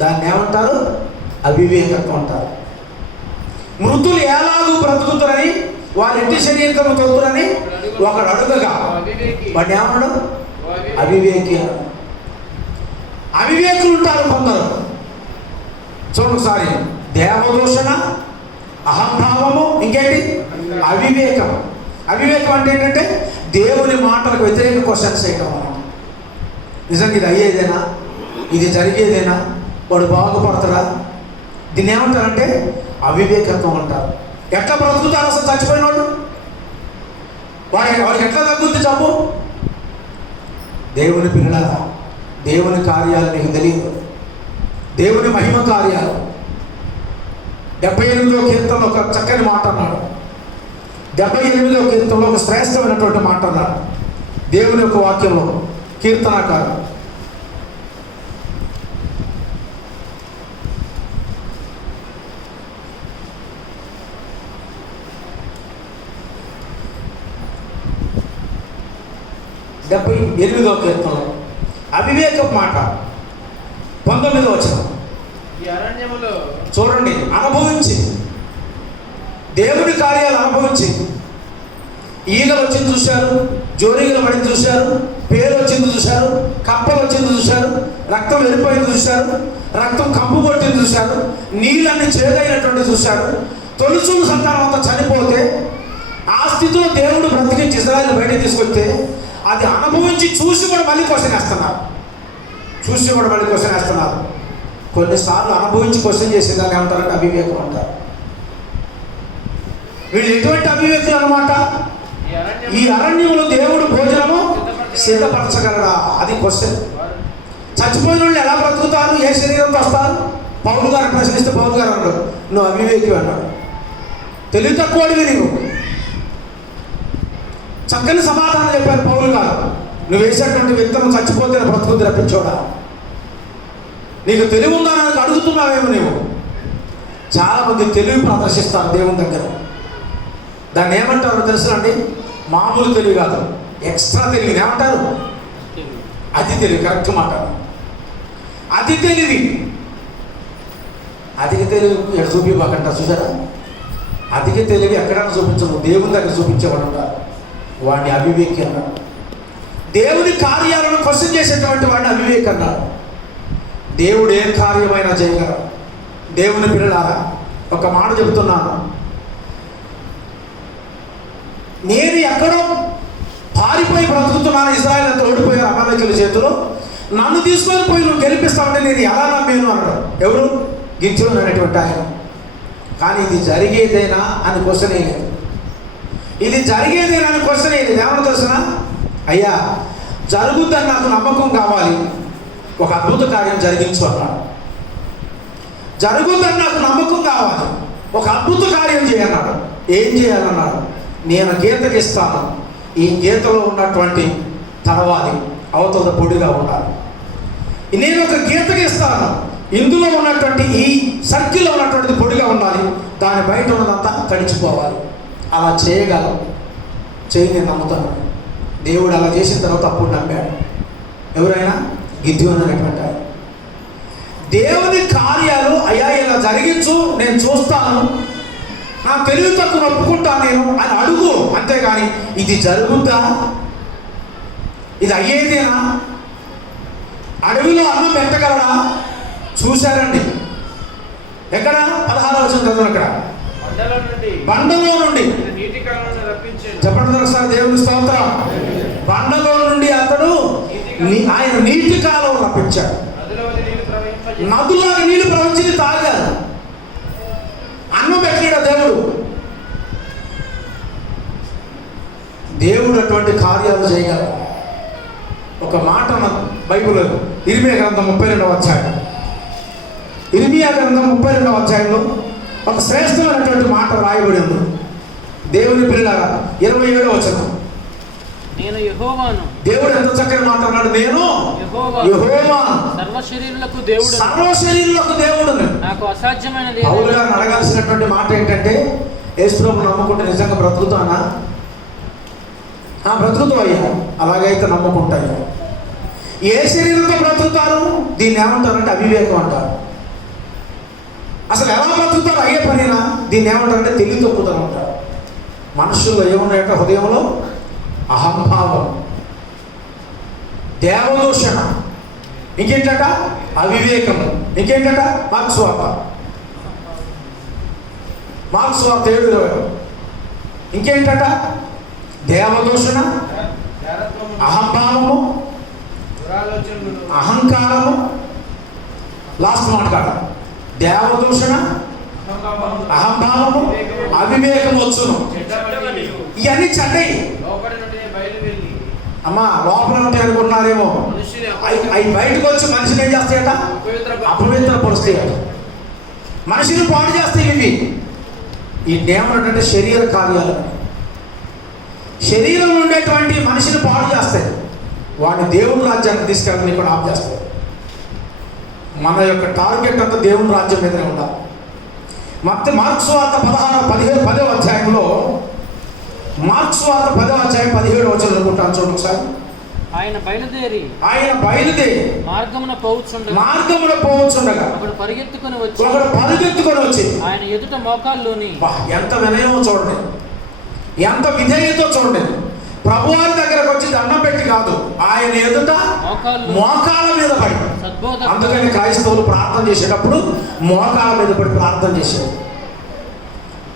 దాన్ని ఏమంటారు? అవివేకత్వం అంటారు. మృతులు ఎలాగూ బ్రతుకుతారని వారి ఇంటి శరీరము తొలుతురని ఒకడు అడుగగా వాడిని ఏమన్నాడు? అవివేకి అన్నాడు. అవివేకులు ఉంటారు కొందరు. చూడండి ఒకసారి, దేవదూషణ, అహంభావము, ఇంకేంటి అవివేకం. అవివేకం అంటే ఏంటంటే దేవుని మాటలకు వ్యతిరేక క్వశ్చన్స్ చేయడం. నిజంగా ఇది అయ్యేదేనా, ఇది జరిగేదేనా, వాడు బాగుపడతారా? దీన్ని ఏమంటారంటే అవివేకత్వం అంటారు. ఎట్లా బ్రతుకుతారు అసలు చచ్చిపోయిన వాళ్ళు? వాడికి ఎట్లా తగ్గుద్ది జబ్బు? దేవుని పిల్లల, దేవుని కార్యాలు నీకు తెలియదు. దేవుని మహిమ కార్యాలు. 78వ కీర్తనలో ఒక చక్కని మాట అన్నాడు. 78వ కీర్తనలో ఒక శ్రేష్టమైనటువంటి మాట అన్నాడు దేవుని యొక్క వాక్యంలో కీర్తనకారు. డెబ్బై 8వ కీర్తనలో అవివేకపు మాట 19వ వచనం. చూడండి, అనుభవించి దేవుని కార్యాలు అనుభవించి ఈగలు వచ్చింది చూశారు, జోరీగలు పడింది చూశారు, పేరు వచ్చింది చూశారు, కప్పలు వచ్చింది చూశారు, రక్తం వెళ్ళిపోయింది చూశారు, రక్తం కంపు కొట్టింది చూశారు, నీళ్ళన్నీ చేదైనటువంటి చూశారు, తొలుచులు సంతానం అంతా చనిపోతే ఆ స్థితిలో దేవుడు బ్రతికించి ఇజ్రాయెల్ బయటకు తీసుకొస్తే అది అనుభవించి చూసి కూడా మళ్ళీ క్వశ్చన్ వేస్తున్నారు. కొన్నిసార్లు అనుభవించి క్వశ్చన్ చేసేదాన్ని ఏమంటారంటే అవివేకం అంటారు. వీళ్ళు ఎటువంటి అవివేకులు అన్నమాట? ఈ అరణ్యంలో దేవుడు భోజనము సిద్ధపరచగలరా? అది క్వశ్చన్. చచ్చిపోయిన వాళ్ళు ఎలా బ్రతుకుతారు? ఏ శరీరంతో వస్తారు? పౌలు గారు ప్రశ్నిస్తే పౌలు గారు అన్నాడు, నువ్వు అవివేకి అన్నాడు. తెలివి తక్కువడివి నీవు. చక్కని సమాధానం చెప్పారు పౌలు గారు. నువ్వు వేసేటువంటి విత్తనం చచ్చిపోతే బ్రతుకుద్ది రప్పించోడా? నీకు తెలివి ఉందా అని అడుగుతున్నావేమో నీవు. చాలామంది తెలివి ప్రదర్శిస్తారు దేవుని దగ్గర. దాన్ని ఏమంటారు తెలుసునండి? మామూలు తెలివి కాదు, ఎక్స్ట్రా తెలివిని ఏమంటారు? అతి తెలివి. కరెక్ట్ మాట. అతి తెలివి. అధిక తెలివి ఎక్కడ చూపివ్వకంట. చూసారా? అధిక తెలివి ఎక్కడైనా చూపించను, దేవుని దగ్గర చూపించేవాడు ఉంటారు. వాడిని అవివేకి అన్నాడు. దేవుని కార్యాలను క్వశ్చన్ చేసేటువంటి వాడిని అవివేకి అన్నాడు. దేవుడు ఏ కార్యమైనా చేయగలరు. దేవుని పిల్లలారా, ఒక మాట చెబుతున్నాను. నేను ఎక్కడో పారిపోయి బ్రతుకుతున్నాను, ఇశ్రాయేలు అంతా ఓడిపోయారు అమాలేకీయుల చేతిలో, నన్ను తీసుకొని పోయి నువ్వు గెలిపిస్తావంటే నేను ఎలా నమ్మేను అన్నాడు. ఎవరు? గిద్యోను అనేటువంటి ఆయన. కానీ ఇది జరిగేదేనా అని క్వశ్చన్ వేయలేదు. ఇది జరిగేదేనా అని క్వశ్చన్ వేయలేదు. ఏమన్నా తెలుసిన? అయ్యా, జరుగుద్దని నాకు నమ్మకం కావాలి, ఒక అద్భుత కార్యం జరిగించు అన్నాడు. జరుగుద్దని నాకు నమ్మకం కావాలి, ఒక అద్భుత కార్యం చేయన్నాడు. ఏం చేయాలన్నాడు? నేను గీతకి ఇస్తాను, ఈ గీతలో ఉన్నటువంటి తర్వాది అవతల పొడిగా ఉండాలి. నేను ఒక గీతకి ఇస్తాను, ఇందులో ఉన్నటువంటి ఈ సర్కిల్లో ఉన్నటువంటిది పొడిగా ఉండాలి, దాని బయట ఉన్నదంతా తడిచిపోవాలి. అలా చేయగలం. నేను నమ్ముతాను. దేవుడు అలా చేసిన తర్వాత అప్పుడు నమ్మాడు. ఎవరైనా? గిద్యోను అనేటువంటి ఆయన. దేవుని కార్యాలు అయ్యా ఇలా జరిగించు, నేను చూస్తాను, నా తెలివి తక్కువ ఒప్పుకుంటాను నేను అని అడుగు. అంతేగాని ఇది జరుగుద్దా, ఇది అయ్యేదేనా, అడవిలో అన్నం పెట్టగలరా? చూశారండి. ఎక్కడ? 16వ వచనం చదువు. అక్కడ బండలో నుండి చెప్పండి తెలుసా? దేవుని స్తోత్రం. బండలో నుండి అతడు ఆయన నీటి కాలం రప్పించాడు. నదులాగా నీళ్లు ప్రవహించి తాగారు. అన్నం పెట్టాడు దేవుడు. దేవుడు అటువంటి కార్యాలు చేయగలరు. ఒక మాట బైబిల్ ఇర్మియా గ్రంథం 32వ అధ్యాయం. ఇర్మియా గ్రంథం 32వ అధ్యాయంలో ఒక శ్రేష్టమైనటువంటి మాట రాయబడి ఉంది. దేవుని పిల్లలారా, 27వ వచనం. నేను యెహోవాను. దేవుడు ఎంత చక్కని మాట అన్నాడు. నేను యెహోవా, సర్వశరీరులకు దేవుడు. సర్వశరీరులకు దేవుడు. నాకు అసాధ్యమైనది. పౌలు గారిని అడగాల్సినటువంటి మాట ఏంటంటే, యేసుప్రభువు నమ్ముకుంటే నిజంగా బ్రతుకుతానా? బ్రతుకుతావు అయ్యా. అలాగైతే నమ్ముకుంటాయి. ఏ శరీరంతో బ్రతుకుతారు? దీన్ని ఏమంటారంటే అవివేకం అంటారు. అసలు ఎలా బ్రతుకుతారు? అయ్యే పనినా? దీన్ని ఏమంటారంటే తెలివి తక్కువతనం అంటారు. మనుషుల్లో ఏమున్నాయట? హృదయంలో అహంభావం, దేవదూషణ, ఇంకేంటట? అవివేకము, ఇంకేంటట? మార్క్స్ వార్త 7:20. ఇంకేంటట? దేవదూషణ, అహంభావము, అహంకారము. లాస్ట్ మాట కాడ దేవదూషణ, అహంభావము, అవివేకము వచ్చును. ఇవన్నీ చెడ్డయి. అమ్మా లోపల ఉంటాయి అనుకుంటున్నారేమో, అవి బయటకు వచ్చి మనిషిని ఏం చేస్తాయట? అపవిత్రపరుస్తాయట, మనిషిని పాడు చేస్తాయి ఇవి. ఈ ఏమన్నట్టు శరీర కార్యాలు, శరీరం ఉండేటువంటి మనిషిని పాడు చేస్తాయి, వాడిని దేవుని రాజ్యానికి తీసుకెళ్ళని కూడా ఆఫ్ చేస్తాయి. మన యొక్క టార్గెట్ అంతా దేవుని రాజ్యం మీదనే ఉండాలి. మార్క్స్ వార్త 10వ అధ్యాయంలో, మార్క్స్ వార్త 10వ అధ్యాయం 17వ వచనం అనుకుంటాను, చూడండి ఒకసారి. ఆయన బయలుదేరి మార్గమున పోవచ్చుండగా ఒకడు పరిగెత్తుకొని వచ్చి ఆయన ఎదుట మోకాల్లోని. ఎంత వినయమో చూడండి, ఎంత విధేయతో చూడండి. ప్రభువారి దగ్గరకు వచ్చి దండం పెట్టి కాదు, ఆయన ఎదుట మోకాళ్ళ మీద పడి. అందుకని క్రైస్తవులు ప్రార్థన చేసేటప్పుడు మోకాళ్ళ మీద పడి ప్రార్థన చేసేవారు.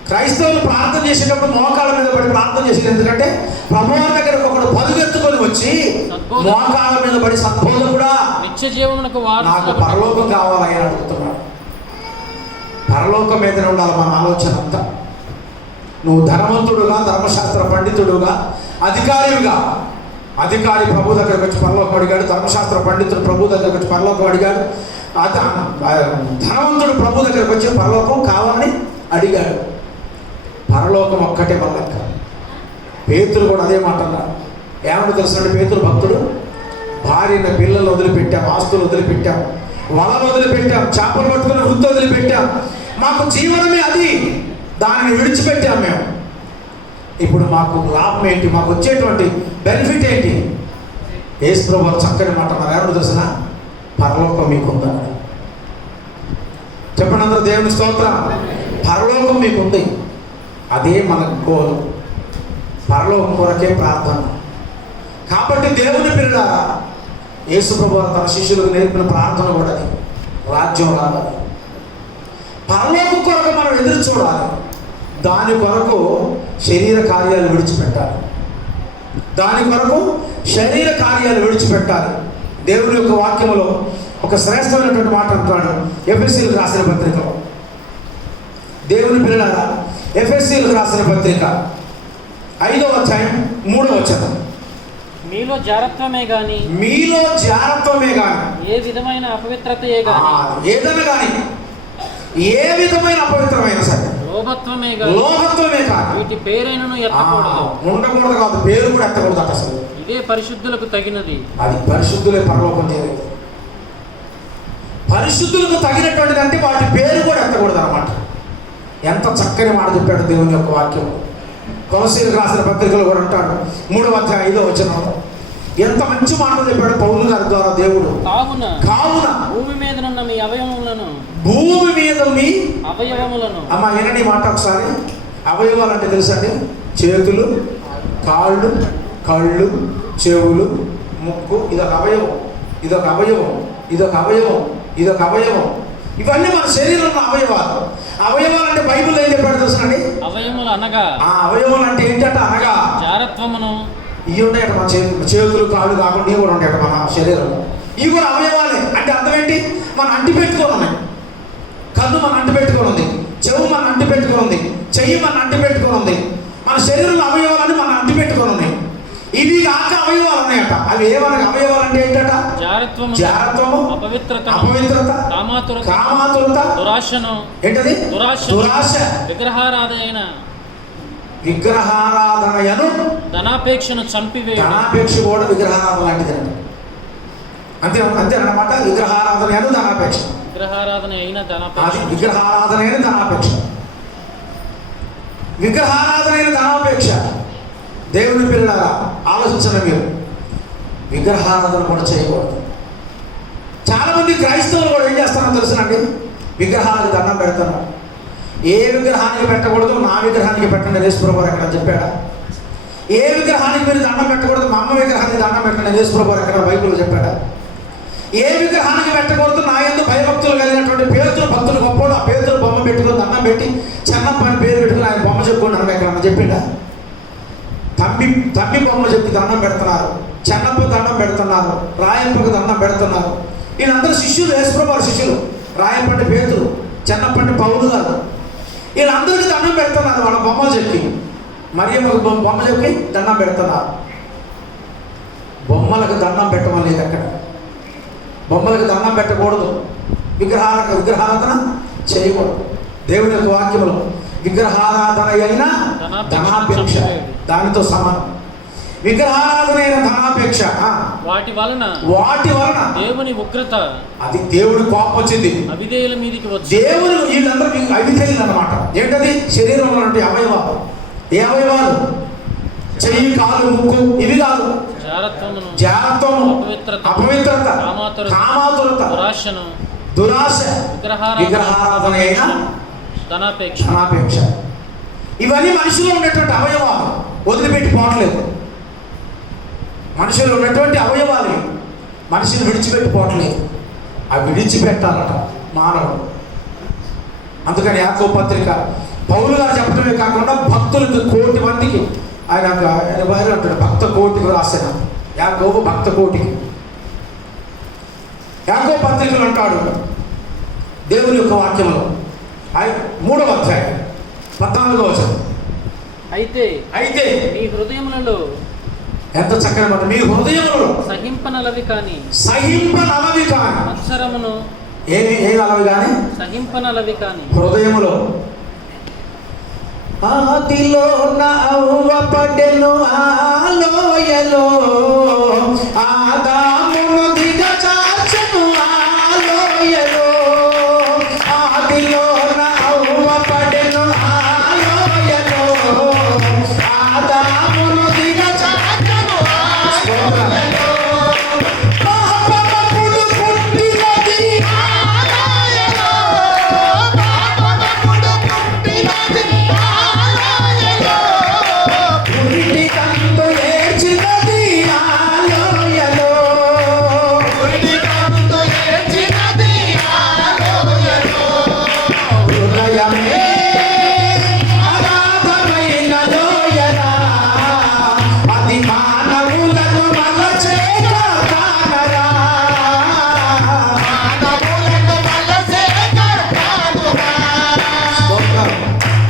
క్రైస్తవులు ప్రార్థన చేసేటప్పుడు మోకాళ్ళ మీద పడి ప్రార్థన చేసేది ఎందుకంటే ప్రభువారి దగ్గరకు ఒకడు పరుగెత్తుకొని వచ్చి మోకాళ్ళ మీద పడి, సద్బోధకుడా నిత్య జీవమునకు నాకు పరలోకం కావాలని అడుగుతున్నాడు. పరలోకం మీదనే ఉండాలి మన ఆలోచన అంతా. నువ్వు ధనవంతుడుగా, ధర్మశాస్త్ర పండితుడుగా, అధికారి ప్రభు దగ్గరకు వచ్చి పరలోకం అడిగాడు, ధర్మశాస్త్ర పండితుడు ప్రభు దగ్గరకు వచ్చి పరలోకం అడిగాడు, ధనవంతుడు ప్రభు దగ్గరకు వచ్చి పరలోకం కావాలని అడిగాడు. పరలోకం ఒక్కటే వాళ్ళక్క. పేతురు కూడా అదే మాట అన్నాడు. ఏమన్నా తెలుసు? పేతురు భక్తుడు, భార్యను పిల్లలు వదిలిపెట్టాం, ఆస్తులు వదిలిపెట్టాం, వలలు వదిలిపెట్టాం, చేపలు పట్టుకుని వృత్తి వదిలిపెట్టాం, మాకు జీవనమే అది, దానిని విడిచిపెట్టాం మేము. ఇప్పుడు మాకు లాభం ఏంటి? మాకు వచ్చేటువంటి బెనిఫిట్ ఏంటి? యేసు ప్రభువు చక్కని మాట అన్నారు. ఏమన్నా తెలుసిన? పరలోకం మీకుందా? చెప్పండి అందరూ, దేవుని స్తోత్రం. పరలోకం మీకుంది, అదే మనకు గోలు. పరలోకం కొరకే ప్రార్థన. కాబట్టి దేవుని పిల్లలారా, యేసు ప్రభువు తన శిష్యులకు నేర్పిన ప్రార్థన కూడా అది. రాజ్యం రావాలి, పరలోకం కొరకు మనం ఎదురు చూడాలి. దాని కొరకు శరీర కార్యాలు విడిచిపెట్టాలి. దేవుని యొక్క వాక్యములో ఒక శ్రేష్టమైనటువంటి మాట అంటాడు ఎఫెసీయులకు రాసిన పత్రికలో. దేవుని పిల్లలారా, ఎఫెసీయులకు రాసిన పత్రిక 5వ అధ్యాయం 3వ వచనం. మీలో జారత్వమే గాని ఏ విధమైన అపవిత్రతయే గాని, ఏదైనా కానీ ఏ విధమైన అపవిత్రమైన సరే లోభత్వమే కాదు వీటి పేరైనను ఎత్తకూడదు. ఉండకూడదు కాదు, పేరు కూడా ఎత్తకూడదు అట. అసలు ఇదే పరిశుద్ధులకు తగినది. అది పరిశుద్ధులే పరలోకం చేయలేదు. పరిశుద్ధులకు తగినటువంటిది అంటే వాటి పేరు కూడా ఎత్తకూడదు అన్నమాట. ఎంత చక్కని మాట చెప్పాడు దేవుని యొక్క వాక్యం. కొలస్సీయులకు రాసిన పత్రికలో కూడా అంటాడు 3వ అధ్యాయం 5వ వచనం. ఎంత మంచి మాటలు చెప్పాడు పౌలు గారి ద్వారా దేవుడు. కావున భూమి మీద మీ అవయవములను అమ్మ వినండి మాట ఒకసారి. అవయవాలు అంటే తెలుసండి? చేతులు, కాళ్ళు, కళ్ళు, చెవులు, ముక్కు. ఇదొక అవయవం. ఇవన్నీ మన శరీరంలో అవయవాలు. అవయవాలు అంటే బైబిల్ ఏం చెప్పాడు తెలుసండి? అవయవములు అనగా, అవయవాలు అంటే ఏంటంటే అనగా జారత్వమును. ఇవి ఉంటాయట మన చేతులు, కాళ్ళు కాకుండా ఇవి కూడా ఉంటాయట మన శరీరంలో. ఇవి కూడా అవయవాలే. అంటే అర్థం ఏంటి? మనం అంటి పెట్టుకొని ఉన్నాయి. కన్ను మన అంటి పెట్టుకొని ఉంది, చెవు మన అంటి పెట్టుకొని ఉంది, చెయ్యి మన అంటి పెట్టుకొని ఉంది. మన శరీరంలో అవయవాలని మన అంటి పెట్టుకొని ఉన్నాయి. ఇవి కాక అవయవాలు ఉన్నాయట. అవి ఏమన్నా అవయవాలు అంటే ఏంటట? జారత్వము, అపవిత్రత, కామాతురత, దురాశను. ఏంటది? దురాశ, విగ్రహారాధనయను, ధనాపేక్షను చంపివేయు. ధనాపేక్ష కూడా విగ్రహారాధన లాంటిది అంతేనమాట. విగ్రహారాధనయను ధనాపేక్ష. విగ్రహారాధన అయిన ధనాపేక్ష. దేవుని పిల్లలారా, ఆలోచించండి మీరు. విగ్రహారాధన కూడా చేయకూడదు. చాలా మంది క్రైస్తవులు కూడా ఏం చేస్తారో తెలుసునండి? విగ్రహాలకు దండం పెడతారు. ఏ విగ్రహానికి పెట్టకూడదు, నా విగ్రహానికి పెట్టండి యేసుప్రభు ఎక్కడ చెప్పాడా? ఏ విగ్రహానికి మీరు దండం పెట్టకూడదు, మా అమ్మ విగ్రహానికి దండం పెట్టండి యేసుప్రభు ఎక్కడ బైబిల్లో చెప్పాడా? ఏ విగ్రహానికి పెట్టకూడదు, నా యందు భయభక్తులు కలిగినటువంటి పేతురు భక్తులు గొప్పవాడు, ఆ పేతురు బొమ్మ పెట్టుకుని దండం పెట్టి చెన్నప్ప అని పేరు పెట్టుకుని ఆయన బొమ్మ చెప్పుకున్నాను ఎక్కడ చెప్పిండా? తమ్మి బొమ్మ చెప్పి దండం పెడుతున్నారు, చెన్నప్ప దండం పెడుతున్నారు, రాయప్పకు దండం పెడుతున్నారు. వీళ్ళందరూ శిష్యులు, యేసుప్రభు శిష్యులు. రాయప్ప అంటే పేతురు, చెన్నప్ప అంటే పౌలు గారు. వీళ్ళందరికీ దండం పెడుతున్నారు వాళ్ళ బొమ్మలు చెప్పి. మరియమ్మకు బొమ్మ చెప్పి దండం పెడుతున్నారు. బొమ్మలకు దండం పెట్టమని లేదు అక్కడ. బొమ్మలకు దండం పెట్టకూడదు, విగ్రహారాధన చేయకూడదు. దేవుని యొక్క వాక్యములు విగ్రహారాధన అయినా ధనాపేక్ష దానితో సమానం. విగ్రహారాధన అయిన ధనాపేక్ష, వాటి వలన దేవుని ఉగ్రత, అది దేవుడి కోపం వచ్చింది అవిధేయుల మీదకి వచ్చి. దేవుడు వీళ్ళందరూ అవిధేయులు అన్నమాట. ఏంటది? శరీరంలో ఉన్నటువంటి అవయవాలు. ఏ అవయవాలు? చెయ్యి, కాలు, ముక్కు, ఇవి కాదు. జారత్వము, అపవిత్రత, కామాతురత, దురాశ, విగ్రహారాధన అయిన ధనాపేక్ష. ఇవన్నీ మనిషిలో ఉన్నటువంటి అవయవాలు, వదిలిపెట్టి పోవట్లేదు. మనుషులు ఉన్నటువంటి అవయవాలు మనిషిని విడిచిపెట్టిపోవట్లేదు. అవి విడిచిపెట్టాలట మానవుడు. అందుకని యాకోబు పత్రిక పౌలు గారు చెప్పడమే కాకుండా భక్తులకు 1,000,000 మందికి ఆయన బయలు అంటాడు, భక్త కోటికి రాసిన యాకోబు భక్త కోటికి. యాకోబు పత్రికలు అంటాడు దేవుని యొక్క వాక్యంలో 3వ అధ్యాయం 14వ వచనం. అయితే మీ హృదయములలో, ఎంత చక్కని మాట, మీ హృదయములలో సహింపనలవి కాని మత్సరమును ఏమి అలవి కానీ సహింపనలవి కాని హృదయములో ఆదిలో నవ్వపడెను ఆలోయలో ఆదామును దిగజార్చెను ఆలోయలో ఆదిలో నవ్వపడెను ఆలోయలో ఆదామును దిగజార్చెను ఆలోయలో పాపములు పుట్టినది ఆలోయలో పాపములు పుట్టినది ఆలోయలో పురిటి కందు ఏడ్చినది ఆలోయలో పురిటి కందు ఏడ్చినది ఆలోయలో హృదయమే అగాధమైన లోయరా అది మానవులను మలచే కానరా మానవులను మలచే కానరా.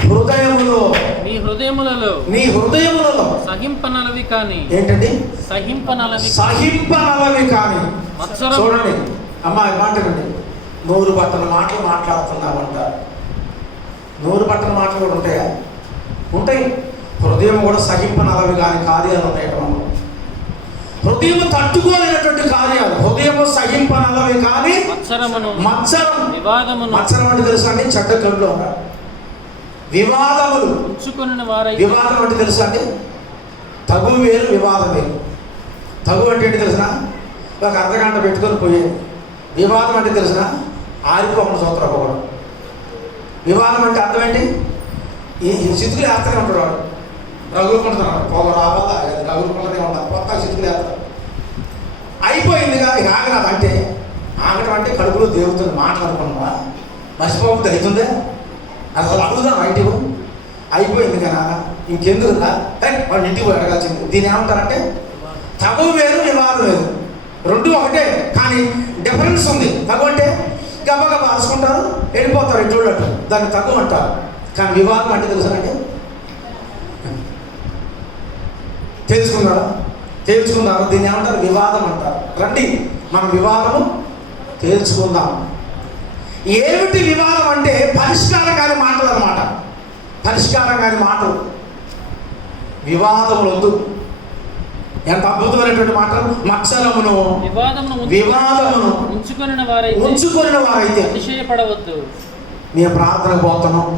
హృదయములో నీ హృదయములలో సహింపనలవి కాని ఏంటండి? సహింపనలవి కానీ మత్సరం. చూడండి అమ్మాయి మాట్లాడండి. 100 పట్టణ మాటలు మాట్లాడుతున్నావంట. 100 పట్టణ మాటలు కూడా ఉంటాయా? ఉంటాయి. హృదయం కూడా సహింపనలవి కాని కార్యాలు ఉంటాయి. హృదయం తట్టుకోలేనటువంటి కార్యాలు. హృదయం సహింపనలవి కానీ మత్సరం, మత్సరం అంటే తెలుసా అండి? చెడ్డ కళ్ళు అన్నారు. వివాదములు ఉంచుకున్న వారై. వివాదం అంటే తెలుసా అండి? తగు వేరు, వివాదం వేరు. తగు అంటే ఏంటి తెలిసిన? ఒక అర్ధగంట పెట్టుకొని పోయేది. వివాదం అంటే తెలిసిన? ఆరిపోకుండా సూత్రపోవడం. వివాదం అంటే అర్థం ఏంటి? ఈ చితుకులు వేస్తూనే ఉంటాడు వాడు, రగులుకుంటున్నాడు. పొగ రావాలా, రగులుకుంటూనే ఉండాలి, కొత్త చితుకులు వేస్తాడు. అయిపోయిందిగా ఇక ఆగరాదు. అంటే ఆగటం అంటే కడుపులో దేవుతుంది. మాట్లాడుకున్నావా? మర్చిపోవద్దు అవుతుందే. అసలు అడుగుదాం ఇంటికి అయిపోయింది కదా, ఇంకెందుకు వాడు ఇంటికి పోయి అడగాల్సింది. దీన్ని ఏమంటారంటే తగు వేరు, వివాదం వేరు. 2 ఒకటే, కానీ డిఫరెన్స్ ఉంది. తగు అంటే గబగబా రాసుకుంటారు, వెళ్ళిపోతారు ఎటువంటి, దాన్ని తగు అంటారు. కానీ వివాదం అంటే తెలుసానంటే తెలుసుకున్నారు. దీన్ని ఏమంటారు? వివాదం అంటారు. రండి మనం వివాదము తేల్చుకుందాం. ఏమిటి వివాదం అంటే? పరిష్కారం కాని మాటలు అన్నమాట. పరిష్కారం కాని మాటలు, వివాదములు వద్దు. ఎంత అద్భుతమైనటువంటి మాటలు! మత్సరమును, వివాదమును ఉంచుకున్న వారైతే అతిశయపడవద్దు. మేము ప్రార్థనకు పోతున్నాం,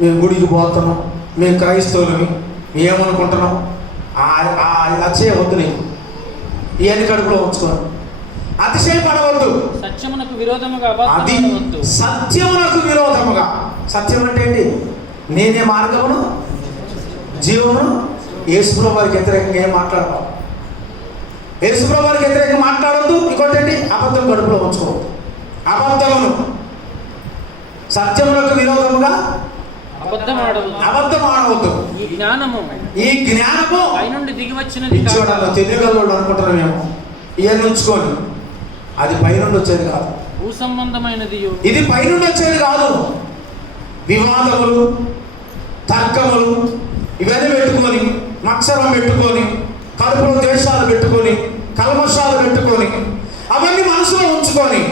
మేము గుడికి పోతున్నాం, మేము క్రైస్తవులని ఏమనుకుంటున్నాం? అచ్చే వద్దు. నీకు ఇవన్నీ కడుపులో ఉంచుకోను. అతిశయపడవద్దు. సత్యమునకు విరోధముగా అది అబద్ధమాడవద్దు. సత్యమునకు విరోధముగా. సత్యం అంటే ఏంటి? నేనే మార్గమును జీవమును. యేసుప్రభువు వారికి వ్యతిరేకంగా ఏం మాట్లాడతాం? యేసుప్రభువు వారికి వ్యతిరేకంగా మాట్లాడవద్దు. ఇంకోటి ఏంటి? అబద్ధం కడుపులో ఉంచుకోవద్దు. అబద్ధమును సత్యమునకు విరోధముగా అబద్ధం ఆడవద్దు. ఈ జ్ఞానము పైనుండి దిగి వచ్చినది ఇచ్చోడలో తెలియగలవాడు అనుకుంటున్నాం మేము. ఇవన్నీ ఉంచుకొని అది పైనుండి వచ్చేది కాదు. భూ సంబంధమైనది. ఇది పైనుండి వచ్చేది కాదు. వివాదములు, తర్కములు ఇవన్నీ పెట్టుకొని, మత్సరం పెట్టుకొని, కడుపులో ద్వేషాలు పెట్టుకొని, కల్మషాలు పెట్టుకొని, అవన్నీ మనసులో ఉంచుకొని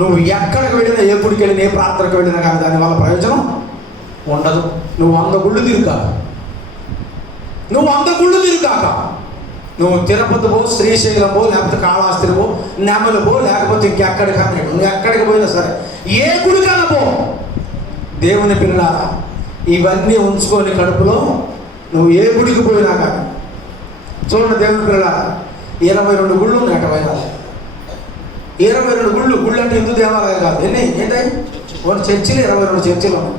నువ్వు ఎక్కడికి వెళ్ళినా, ఏ గుడికి వెళ్ళినా, ఏ ప్రార్థనకు వెళ్ళినా కానీ దానివల్ల ప్రయోజనం ఉండదు. నువ్వు 100 గుళ్ళు తిరుగాక, నువ్వు తిరుపతి పో, శ్రీశైలం పో, లేకపోతే కాళహస్తి పో, నెమలు పో, లేకపోతే ఇంకెక్కడికన్నా నువ్వు ఎక్కడికి పోయినా సరే, ఏ గుడికన్నా పో. దేవుని పిల్లలారా, ఇవన్నీ ఉంచుకొని కడుపులో నువ్వు ఏ గుడికి పోయినా కానీ చూడండి. దేవుని పిల్లలారా, 22 గుళ్ళు ఉన్నాయి అట వైరాలు. 22 గుళ్ళు అంటే హిందూ దేవాలయం కాదు. ఏంటాయి? ఒక చర్చిలు 22 చర్చిలు ఉన్నాయి.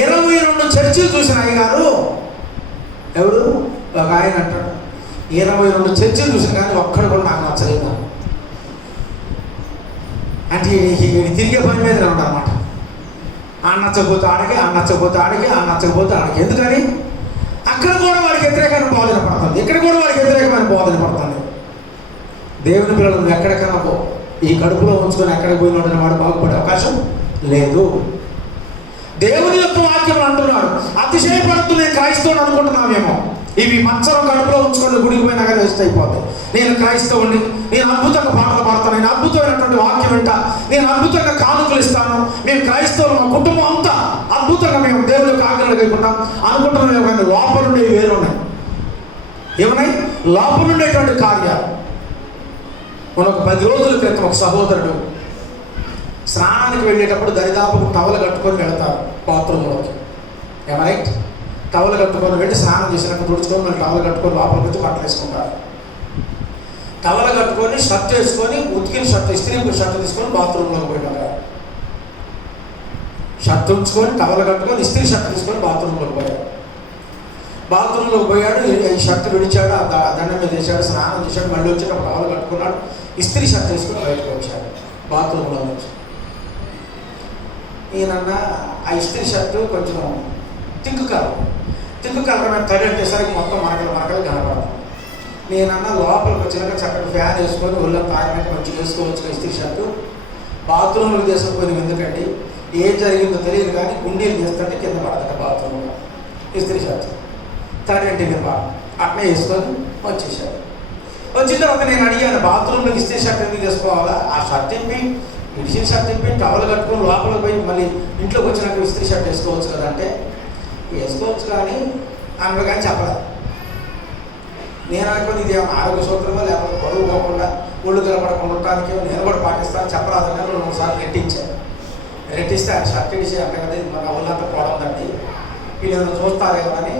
22 చర్చిలు చూసిన అయ్యగారు ఎవరు? ఒక ఆయన అంటాడు 22 చర్చిలు చూసిన కానీ ఒక్కడు కూడా నాకు నచ్చలేదు అంటే తిరిగే పని మీద ఉంటాడు అనమాట. ఆ నచ్చకపోతే ఆడికి, ఆ నచ్చకపోతే ఆడికి, ఆ నచ్చకపోతే ఆడికి. ఎందుకని? అక్కడ కూడా వాడికి వ్యతిరేకమైన బోధన పడుతుంది, ఇక్కడ కూడా వాడికి వ్యతిరేకమైన బోధన పడుతుంది. దేవుని పిల్లలు నువ్వు ఎక్కడికైనా పో, ఈ కడుపులో ఉంచుకొని ఎక్కడికి పోయిన వాడు బాగుపడే అవకాశం లేదు. దేవుని యొక్క వాక్యం అంటున్నాడు. అతిశయపడుతూ నేను క్రైస్తవుని అనుకుంటున్నామేమో. ఇవి మత్సరం కడుపులో ఉంచుకొని గుడికి పోయినా కానీ వేస్ట్ అయిపోతాయి. నేను క్రైస్తవుని, నేను అద్భుతంగా పాటలు పాడతాను, నేను అద్భుతమైనటువంటి వాక్యం వింటా, నేను అద్భుతంగా కానుకలు ఇస్తాను, మేము క్రైస్తవులు, మా కుటుంబం అంతా అద్భుతంగా మేము దేవుని యొక్క ఆజ్ఞలు కలుగుకుంటాం అనుకుంటున్నాం. కానీ లోపల ఉండేవి వేరు ఉన్నాయి. ఏమున్నాయి? లోపల ఉండేటువంటి కార్యాలు. మనకు 10 రోజుల క్రితం ఒక సహోదరుడు స్నానానికి వెళ్ళేటప్పుడు దరిదాపు టవలు కట్టుకొని వెళ్తారు బాత్రూంలోకి. రైట్? టవలు కట్టుకొని వెళ్ళి స్నానం చేసినప్పుడు తుడుచుకొని మళ్ళీ టవలు కట్టుకొని లోపలికి వచ్చి బట్టలు వేసుకుంటారు. టవలు కట్టుకొని షర్ట్ వేసుకొని, ఉతికిన షర్ట్, ఇస్త్రీ షర్ట్ తీసుకొని బాత్రూంలోకి పోయినారు. షర్ట్ ఉంచుకొని, టవలు కట్టుకొని, ఇస్త్రీ షర్ట్ తీసుకొని బాత్రూంలోకి పోయాడు. బాత్రూంలోకి పోయాడు, ఈ షర్ట్ విడిచాడు, ఆ దండం మీద వేసాడు, స్నానం చేశాడు, మళ్ళీ వచ్చేటప్పుడు టవలు కట్టుకున్నాడు, ఇస్త్రీ షర్ట్ వేసుకొని బయటకు వచ్చాడు బాత్రూంలో నుంచి. ఈయనన్నా ఆ ఇస్త్రీ షర్టు కొంచెం తిక్కు కలర్ మీద తడి అంటేసరికి మొత్తం మరకలు కనపడతాం. నేనన్నా లోపలికి వచ్చినాక చక్కగా ఫ్యాన్ వేసుకొని ఒళ్ళో తాగినట్టు మంచిగా వేసుకోవచ్చు ఇస్త్రీ షర్టు. బాత్రూంలో తీసుకుపోయిన ఎందుకండి, ఏం జరిగిందో తెలియదు కానీ గుండీలు చేస్తుంటే కింద పడదట బాత్రూంలో ఇస్త్రీ షర్ట్. తడి అంటే నేను అట్నే వేసుకొని వచ్చేసాడు. వచ్చిన తర్వాత నేను అడిగాను, బాత్రూంలో ఇస్త్రీ షర్ట్ ఎందుకు చేసుకోవాలా? ఆ షర్ట్ తిప్పి, ఇడిసిన షర్ట్ తిప్పి, టవల్ కట్టుకొని లోపలికి పోయి మళ్ళీ ఇంట్లోకి వచ్చినాక ఇస్త్రీ షర్ట్ వేసుకోవచ్చు కదా అంటే, వేసుకోవచ్చు కానీ అన్న కానీ చెప్పలేదు. నేను అనుకుని ఇది ఆరోగ్య సూత్రమో లేకపోతే బరువు పోకుండా ఒళ్ళు కలపడకుండా ఉండటానికి నేను కూడా పాటిస్తాను చెప్పరాదని 2-3 సార్లు రెట్టిస్తే ఆ షర్ట్ ఇడిసి అంటే కదా మన ఒళ్ళంతా పోవడండి, వీళ్ళు చూస్తారేమో అని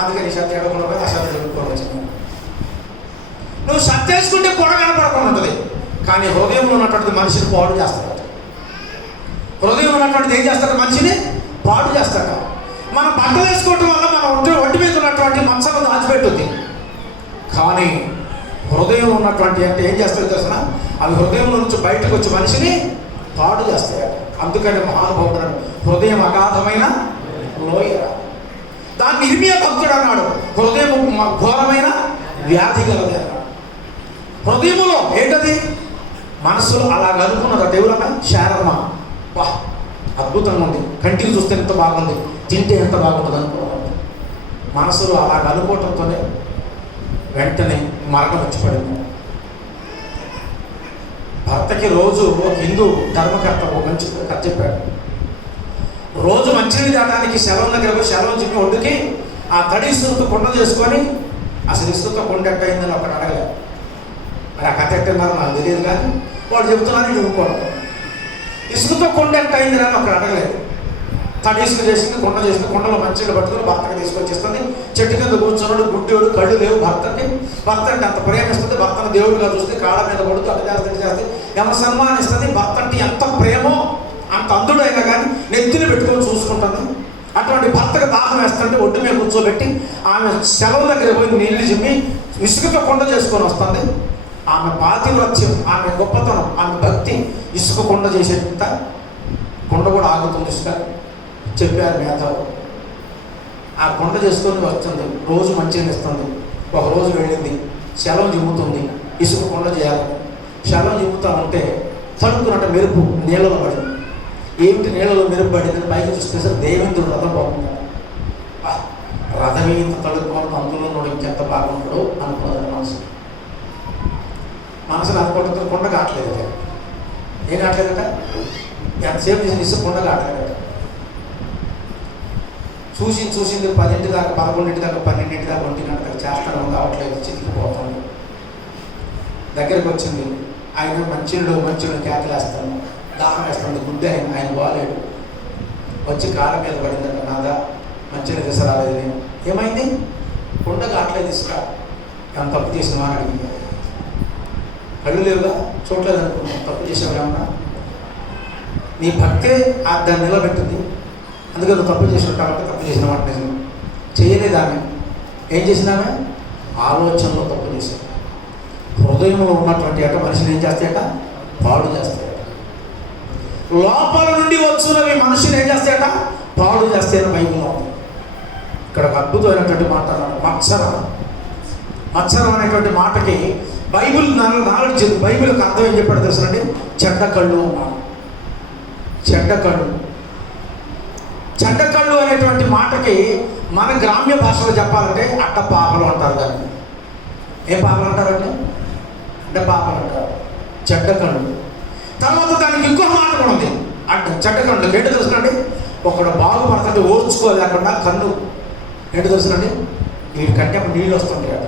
అందుకని షర్ట్ ఎడకుండా పోయి ఆ షర్ట్ ఎదుర్కొని వచ్చింది. నువ్వు షర్ట్ వేసుకుంటే కూడా కనపడకుండా ఉంటుంది, కానీ హృదయంలో ఉన్నటువంటి మనిషిని పాడు చేస్తాడు. హృదయం ఉన్నటువంటిది ఏం చేస్తాడు? మనిషిని పాడు చేస్తాడు. మనం బట్టలు వేసుకోవటం వల్ల మన ఒంటి మీద ఉన్నటువంటి మత్సరం దాచిపెట్టుద్ది, కానీ హృదయం ఉన్నటువంటి అంటే ఏం చేస్తాడు తెలుసిన? అవి హృదయంలో నుంచి బయటకు వచ్చి మనిషిని పాడు చేస్తాయి. అందుకని మహానుభావుడు హృదయం అగాధమైన లోయ, దాన్ని ఇర్మియా భక్తుడు అన్నాడు, హృదయం ఘోరమైన వ్యాధి కలది అన్నాడు. హృదయములో ఏంటది? మనస్సులో అలా కనుక్కున్నది. దేవులమ్మ శారమ్మ వా అద్భుతంగా ఉంది, కంటికి చూస్తే ఎంత బాగుంది, తింటే ఎంత బాగుంటుంది అనుకోవాలి. మనసులో అలా కనుక్కోవటంతోనే వెంటనే మరణం వచ్చి పడింది. భర్తకి రోజు ఒక హిందూ ధర్మకర్త ఒక మంచి కథ చెప్పాడు. రోజు మంచినీళ్ళు తాగడానికి సెలవు దగ్గర పోయి సెలవు చెప్పి ఒడ్డుకి ఆ తడి ఇసుకతో కొండ చేసుకొని, అసలు ఇసుకతో కొండ ఎట్టయిందని ఒకటి అడగలేదు. మరి ఆ కథ ఎట్టున్నారో నాకు తెలియదు, కానీ వాడు చెబుతున్నాను ఇది ఇంకోటి. ఇసుకతో కొండ ఎట్టయిందని ఒకటి అడగలేదు. తడీసులు చేసింది, కుండ చేసింది, కుండలో మంచిగా పట్టుకుని భర్తకి తీసుకొచ్చేస్తుంది. చెట్టు కింద కూర్చున్నాడు, గుడ్డోడు, కళ్ళు లేవు భర్తకి. భర్త అంటే అంత ప్రేమిస్తుంది. భర్తను దేవుడిగా చూస్తే కాళ్ళ మీద కొడుతూ అటు చేస్తే ఎవరు సన్మానిస్తుంది. భర్త అంటే ఎంత ప్రేమో, అంత అందుడైనా కానీ నెత్తిని పెట్టుకొని చూసుకుంటుంది. అటువంటి భర్తకు దాహం వేస్తుంటే ఒడ్డు మీద కూర్చోబెట్టి ఆమె సెలవు దగ్గర పోయి నీళ్లు చిమ్మి ఇసుకతో కుండ చేసుకొని వస్తుంది. ఆమె పాతివ్రత్యం, ఆమె గొప్పతనం, ఆమె భక్తి ఇసుక కుండ చేసేంత కుండ కూడా ఆగుతుంది. ఇసుక చెప్పారు మేధావు. ఆ కుండ చేసుకొని వస్తుంది, రోజు మంచిగా ఇస్తుంది. ఒక రోజు వెళ్ళింది, సెలవు జిమ్ముతుంది, ఇసుక కుండ చేయాలి. సెలవు జిమ్ముతా ఉంటే తడుకున్నట్టు మెరుపు నీళ్ళలో పడింది. ఏమిటి నీళ్ళలో మెరుపు పడింది? పైకి చూస్తే సార్ దేవేంద్రుడు రథం బాగుంటాడు. రథం ఇంత తడుకోవడం అందులో నోడు ఇంకెంత బాగుంటాడో అనుకున్నది మనసులో అనుకుంటుంది. కుండ కావట్లేదు కదా, ఏం కావట్లేదట, ఎంతసేపు చేసిన ఇసుక కుండ కావట్లేదట. చూసింది 10 దాకా, 11 దాకా, 12 దాకా, 1 గంటలకు చేస్తాను, కావట్లేదు, చితికిపోతాను. దగ్గరికి వచ్చింది, ఆయన మంచినీళ్ళు కేకలేస్తాను, దాహం వేస్తుంది, గుడ్డ ఆయన బాగాలేడు. వచ్చి కాళ్ళ మీద పడిందట, నాదా మంచినీళ్ళు తీసుకురాలేదు నేను. ఏమైంది? కుండ కావట్లేదు ఇసుక. ఎంత తప్పు చేసిన అని అడిగింది. కళ్ళు లేవుగా, చూడలేదు అనుకున్నాను, తప్పు చేసావు ఏమన్నా? నీ భక్తే దాన్ని నిలబెట్టింది. అందుకే నువ్వు తప్పు చేసిన కాబట్టి తప్పు చేసిన మాట నిజం. చేయలేదు ఆమె. ఏం చేసినామే? ఆలోచనలో తప్పు చేశాడు. హృదయంలో ఉన్నటువంటి మనిషిని ఏం చేస్తాయట? పాడు చేస్తాయట. లోపల నుండి వచ్చినవి మనిషిని ఏం చేస్తాయట? పాడు చేస్తాయని బైబిల్లో ఉంది. ఇక్కడ ఒక అద్భుతమైనటువంటి మాట అన్నాడు, మత్సరం. మత్సరం అనేటువంటి మాటకి బైబిల్కి అర్థం ఏం చెప్పాడు తెలుసునండి? చెడ్డ కళ్ళు అన్నాడు. చెడ్డ కళ్ళు. చెడ్డ కళ్ళు అనేటువంటి మాటకి మన గ్రామ్య భాషలో చెప్పాలంటే అడ్డ పాపలు అంటారు. దాన్ని ఏ పాపలు అంటారండి? అడ్డ పాపలు అంటారు, చెడ్డ కళ్ళు. తర్వాత దానికి ఇంకో మాట కూడా ఉంది, చెడ్డ కళ్ళు. ఏంటో తెలుసునండి? ఒకడు బాగుపడుతుంటే ఓర్చుకోలేకుండా కన్ను. ఏంటో తెలుసునండి? వీడి కంటే నీళ్ళు వస్తుంటాయట,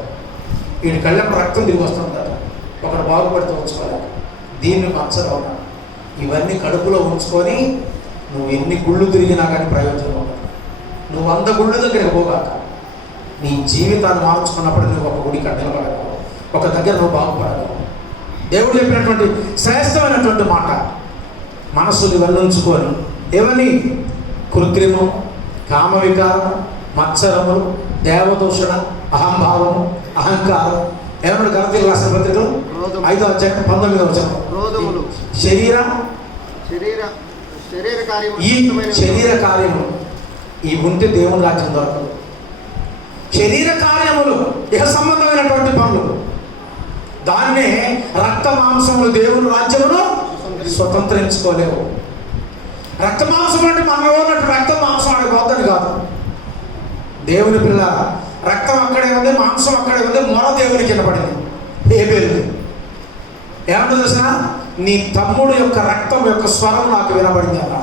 వీడి కళ్ళప్పుడు రక్తం తిరిగి వస్తుందట. ఒకడు బాగుపడితే ఓర్చుకోలేక. దీన్ని మత్సరం. ఇవన్నీ కడుపులో ఉంచుకొని నువ్వు ఎన్ని గుళ్ళు తిరిగినా కానీ ప్రయోజనం ఉండదు. నువ్వు 100 గుళ్ళ దగ్గరికి పోగాక నీ జీవితాన్ని మార్చుకున్నప్పుడు నువ్వు ఒక గుడికి నిలబడగలవు, ఒక దగ్గర నువ్వు బాగుపడగలవు. దేవుడు చెప్పినటువంటి శ్రేష్టమైనటువంటి మాట, మనస్సుని వెళ్ళుంచుకొని ఏమని? కృత్రిమం, కామవికారం, మత్సరములు, దేవదూషణ, అహంభావము, అహంకారం. ఏమన్నా గలతీయులకు రాసిన పత్రికలు 5వ అధ్యాయం 19వ వచనం. శరీర కార్యములు ఈ ఉంటే దేవుని రాజ్యం దొరకదు. శరీర కార్యములు, ఇహ సంబంధమైనటువంటి పనులు, దాన్నే రక్త మాంసములు దేవుని రాజ్యమును స్వతంత్రించుకోలేవు. రక్త మాంసం అంటే మనలో ఉన్నట్టు రక్త మాంసం అనే పోతుంది కాదు. దేవుని పిల్ల రక్తం అక్కడే ఉంది, మాంసం అక్కడే ఉంది. మొర దేవుని కింద పడింది. హేబేలు ఏమంటో చూసినా, నీ తమ్ముడు యొక్క రక్తం యొక్క స్వరం నాకు వినబడింది అన్న.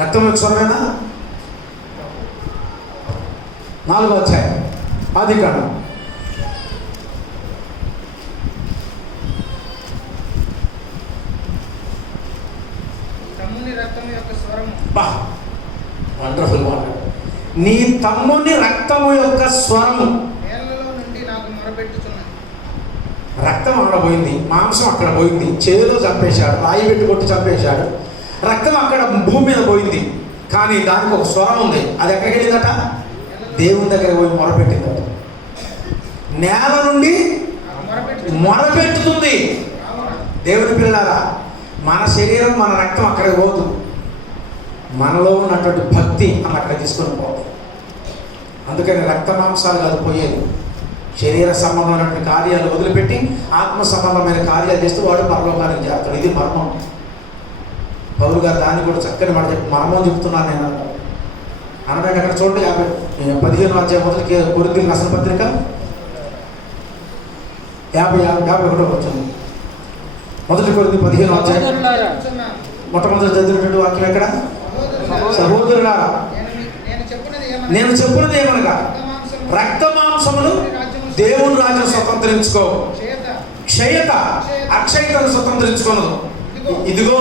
రక్తం యొక్క స్వరమేనా? 4వ అధ్యాయం ఆదికాండం. వండర్ఫుల్ మాట. నీ తమ్ముని రక్తము యొక్క స్వరము. రక్తం అక్కడ పోయింది, మాంసం అక్కడ పోయింది, చేలో చంపేశాడు, రాయి పెట్టి కొట్టి చంపేశాడు. రక్తం అక్కడ భూమి మీద పోయింది, కానీ దానికి ఒక స్వరం ఉంది. అది ఎక్కడికి వెళ్ళిందట? దేవుని దగ్గర పోయి మొరపెట్టిందట. నేల నుండి మొరపెట్టుతుంది. దేవుని పిల్లలారా, మన శరీరం, మన రక్తం అక్కడికి పోదు. మనలో ఉన్నటువంటి భక్తి అని అక్కడ తీసుకొని పోతుంది. అందుకని రక్త మాంసాలు కాదు పోయేది. శరీర సంబంధమైనటువంటి కార్యాలు వదిలిపెట్టి ఆత్మ సంబంధమైన కార్యాలు చేస్తూ వాడు పరలోకానికి చేస్తాడు. ఇది మర్మం. పౌలు గారు దాన్ని కూడా చక్కని మాట చెప్పి మర్మం చెప్తున్నాను నేను అనడానికి. అక్కడ చూడండి 15వ అధ్యాయం మొదటి కొరింథీయులకు రాసిన పత్రిక 51వ వచనం. మొదటి కొరింథీ 15వ అధ్యాయం మొట్టమొదటి చదివినటువంటి వాక్యం ఎక్కడ? సహోదరులారా, నేను చెప్పినది ఏమనగా రక్త మాంసములు దేవుని రాజ్యం స్వతంత్రించుకో, క్షయత అక్షయతను స్వతంత్రించుకోనదు. ఇదిగో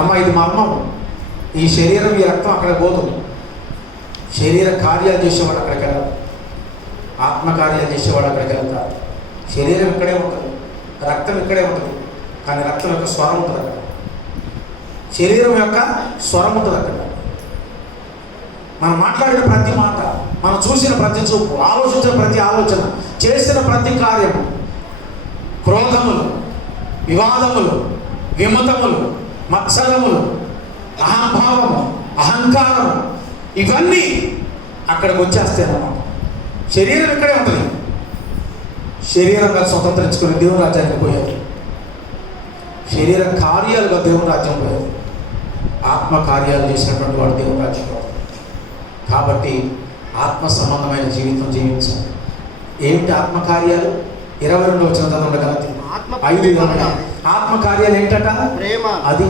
అమ్మ, ఇది మర్మం. ఈ శరీరం ఈ రక్తం అక్కడ పోతుంది. శరీర కార్యాలు చేసేవాడు అక్కడికి వెళ్ళాలి, ఆత్మకార్యాలు చేసేవాడు అక్కడికి వెళ్తారు. శరీరం ఇక్కడే ఉంటుంది, రక్తం ఇక్కడే ఉంటుంది, కానీ రక్తం యొక్క స్వరం ఉంటుంది అక్కడ, శరీరం యొక్క స్వరం ఉంటుంది అక్కడ. మనం మాట్లాడిన ప్రతి మాట, మనం చూసిన ప్రతి చూపు, ఆలోచించిన ప్రతి ఆలోచన, చేసిన ప్రతి కార్యము, క్రోధములు, వివాదములు, విమతములు, మత్సరములు, అహంభావము, అహంకారము, ఇవన్నీ అక్కడికి వచ్చేస్తాయి అన్నమాట. శరీరం ఇక్కడే ఉంటుంది. శరీరంగా స్వతంత్రించుకుని దేవుని రాజ్యానికి పోయారు. శరీర కార్యాలుగా దేవుని రాజ్యం పోయారు. ఆత్మ కార్యాలు చేసినటువంటి వాడు దేవుని రాజ్యం పోయారు. కాబట్టి ఆత్మ సంబంధమైన జీవితం జీవించాలి. ఏమిటి ఆత్మకార్యాలు? 22 వచ్చిన చదవండి. 5 ఆత్మకార్యాలు ఏంటట? ప్రేమ, అది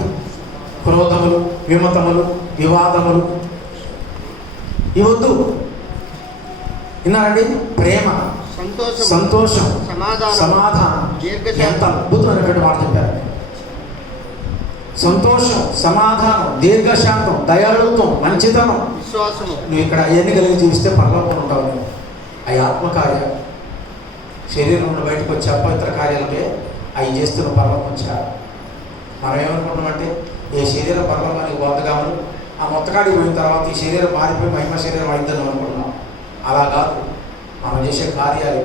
క్రోధములు, విమతములు, వివాదములు ఇవద్దు. విన్నారండి? ప్రేమ, సంతోషం, సమాధానం. ఎంత అద్భుతమైనటువంటి మాట చెప్పారు. సంతోషం, సమాధానం, దీర్ఘశాంతం, దయాళుత్వం, మంచితనం, విశ్వాసము. నువ్వు ఇక్కడ అవన్నీ కలిగి జీవిస్తే పరలోకం ఉంటావు. అవి ఆత్మకార్యాలు. శరీరం నుండి బయటకు వచ్చే అపవిత్ర కార్యాలకే అవి చేస్తున్న పరలోకం చేయాలి. మనం ఏమనుకుంటామంటే ఈ శరీరం పరలోకానికి బొత్తగామని, ఆ మొత్తకాడికి పోయిన తర్వాత ఈ శరీరం మారిపోయి మహిమ శరీరం అయిందని అనుకుంటున్నాం. అలా కాదు మనం చేసే కార్యాలు.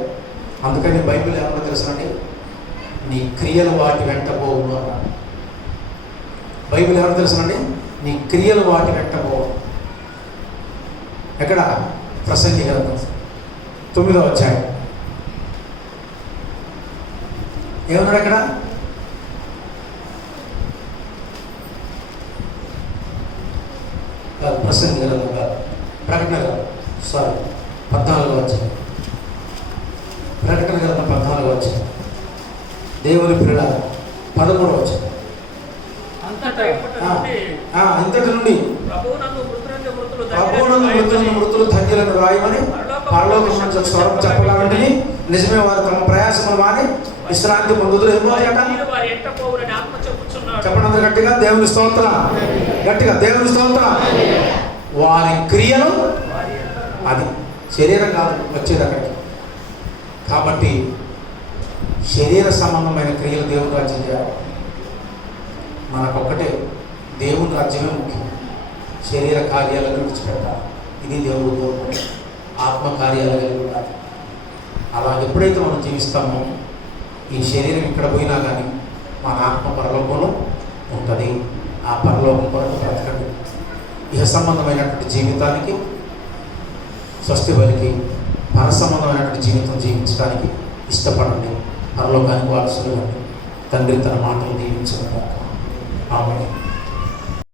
అందుకని బైబిల్ ఏమన్నా తెలుసునండి, నీ క్రియలు వాటి వెంట పోవును అన్నాడు. బైబిల్ ఏమన్నా తెలుసునండి, నీ క్రియలు వాటి వెంట పోవు. ఎక్కడ? ప్రసంగి గ్రంథం 9వ అధ్యాయం. ఏమన్నాడు అక్కడ? ప్రసంగి గ్రంథం కాదు, ప్రకటన కాదు, సారీ 14వ అధ్యాయం. ప్రకటన గ్రంథం 14వ అధ్యాయం. దేవుని పిల్లల 13వ అధ్యాయం. ఇంతటి నుండి ప్రభువునందు మృతులను ధన్యులను రాయమని పరలోకం నుంచి స్వరం చెప్పాలంటే నిజమే వారు తమ ప్రయాసములు మాని విశ్రాంతి పొందుదురు. చెప్పండి అందరు గట్టిగా, దేవుని స్తోత్రం, గట్టిగా దేవుని స్తోత్రం. వారి క్రియలు, అది శరీరం కాదు వచ్చేది అక్కడికి. కాబట్టి శరీర సంబంధమైన క్రియలు దేవుని రాజ్యం చేయాలి. మనకొక్కటే దేవుని రాజ్యమే ముఖ్యం. శరీర కార్యాలను విడిచిపెట్టాలి. ఇది దేవుడు కోరుకుంటే ఆత్మ కార్యాలు కలిగి ఉండాలి. అలా ఎప్పుడైతే మనం జీవిస్తామో ఈ శరీరం ఇక్కడ పోయినా కానీ మన ఆత్మ పరలోకంలో ఉంటుంది. ఆ పరలోకం కొరకు బ్రతకండి. ఇహ సంబంధమైనటువంటి జీవితానికి స్వస్తి పలికి పర సంబంధమైనటువంటి జీవితం జీవించడానికి ఇష్టపడండి. పరలోకానికి వారసులు తండ్రి తన మాటలు దీవించడం. ఆమేన్.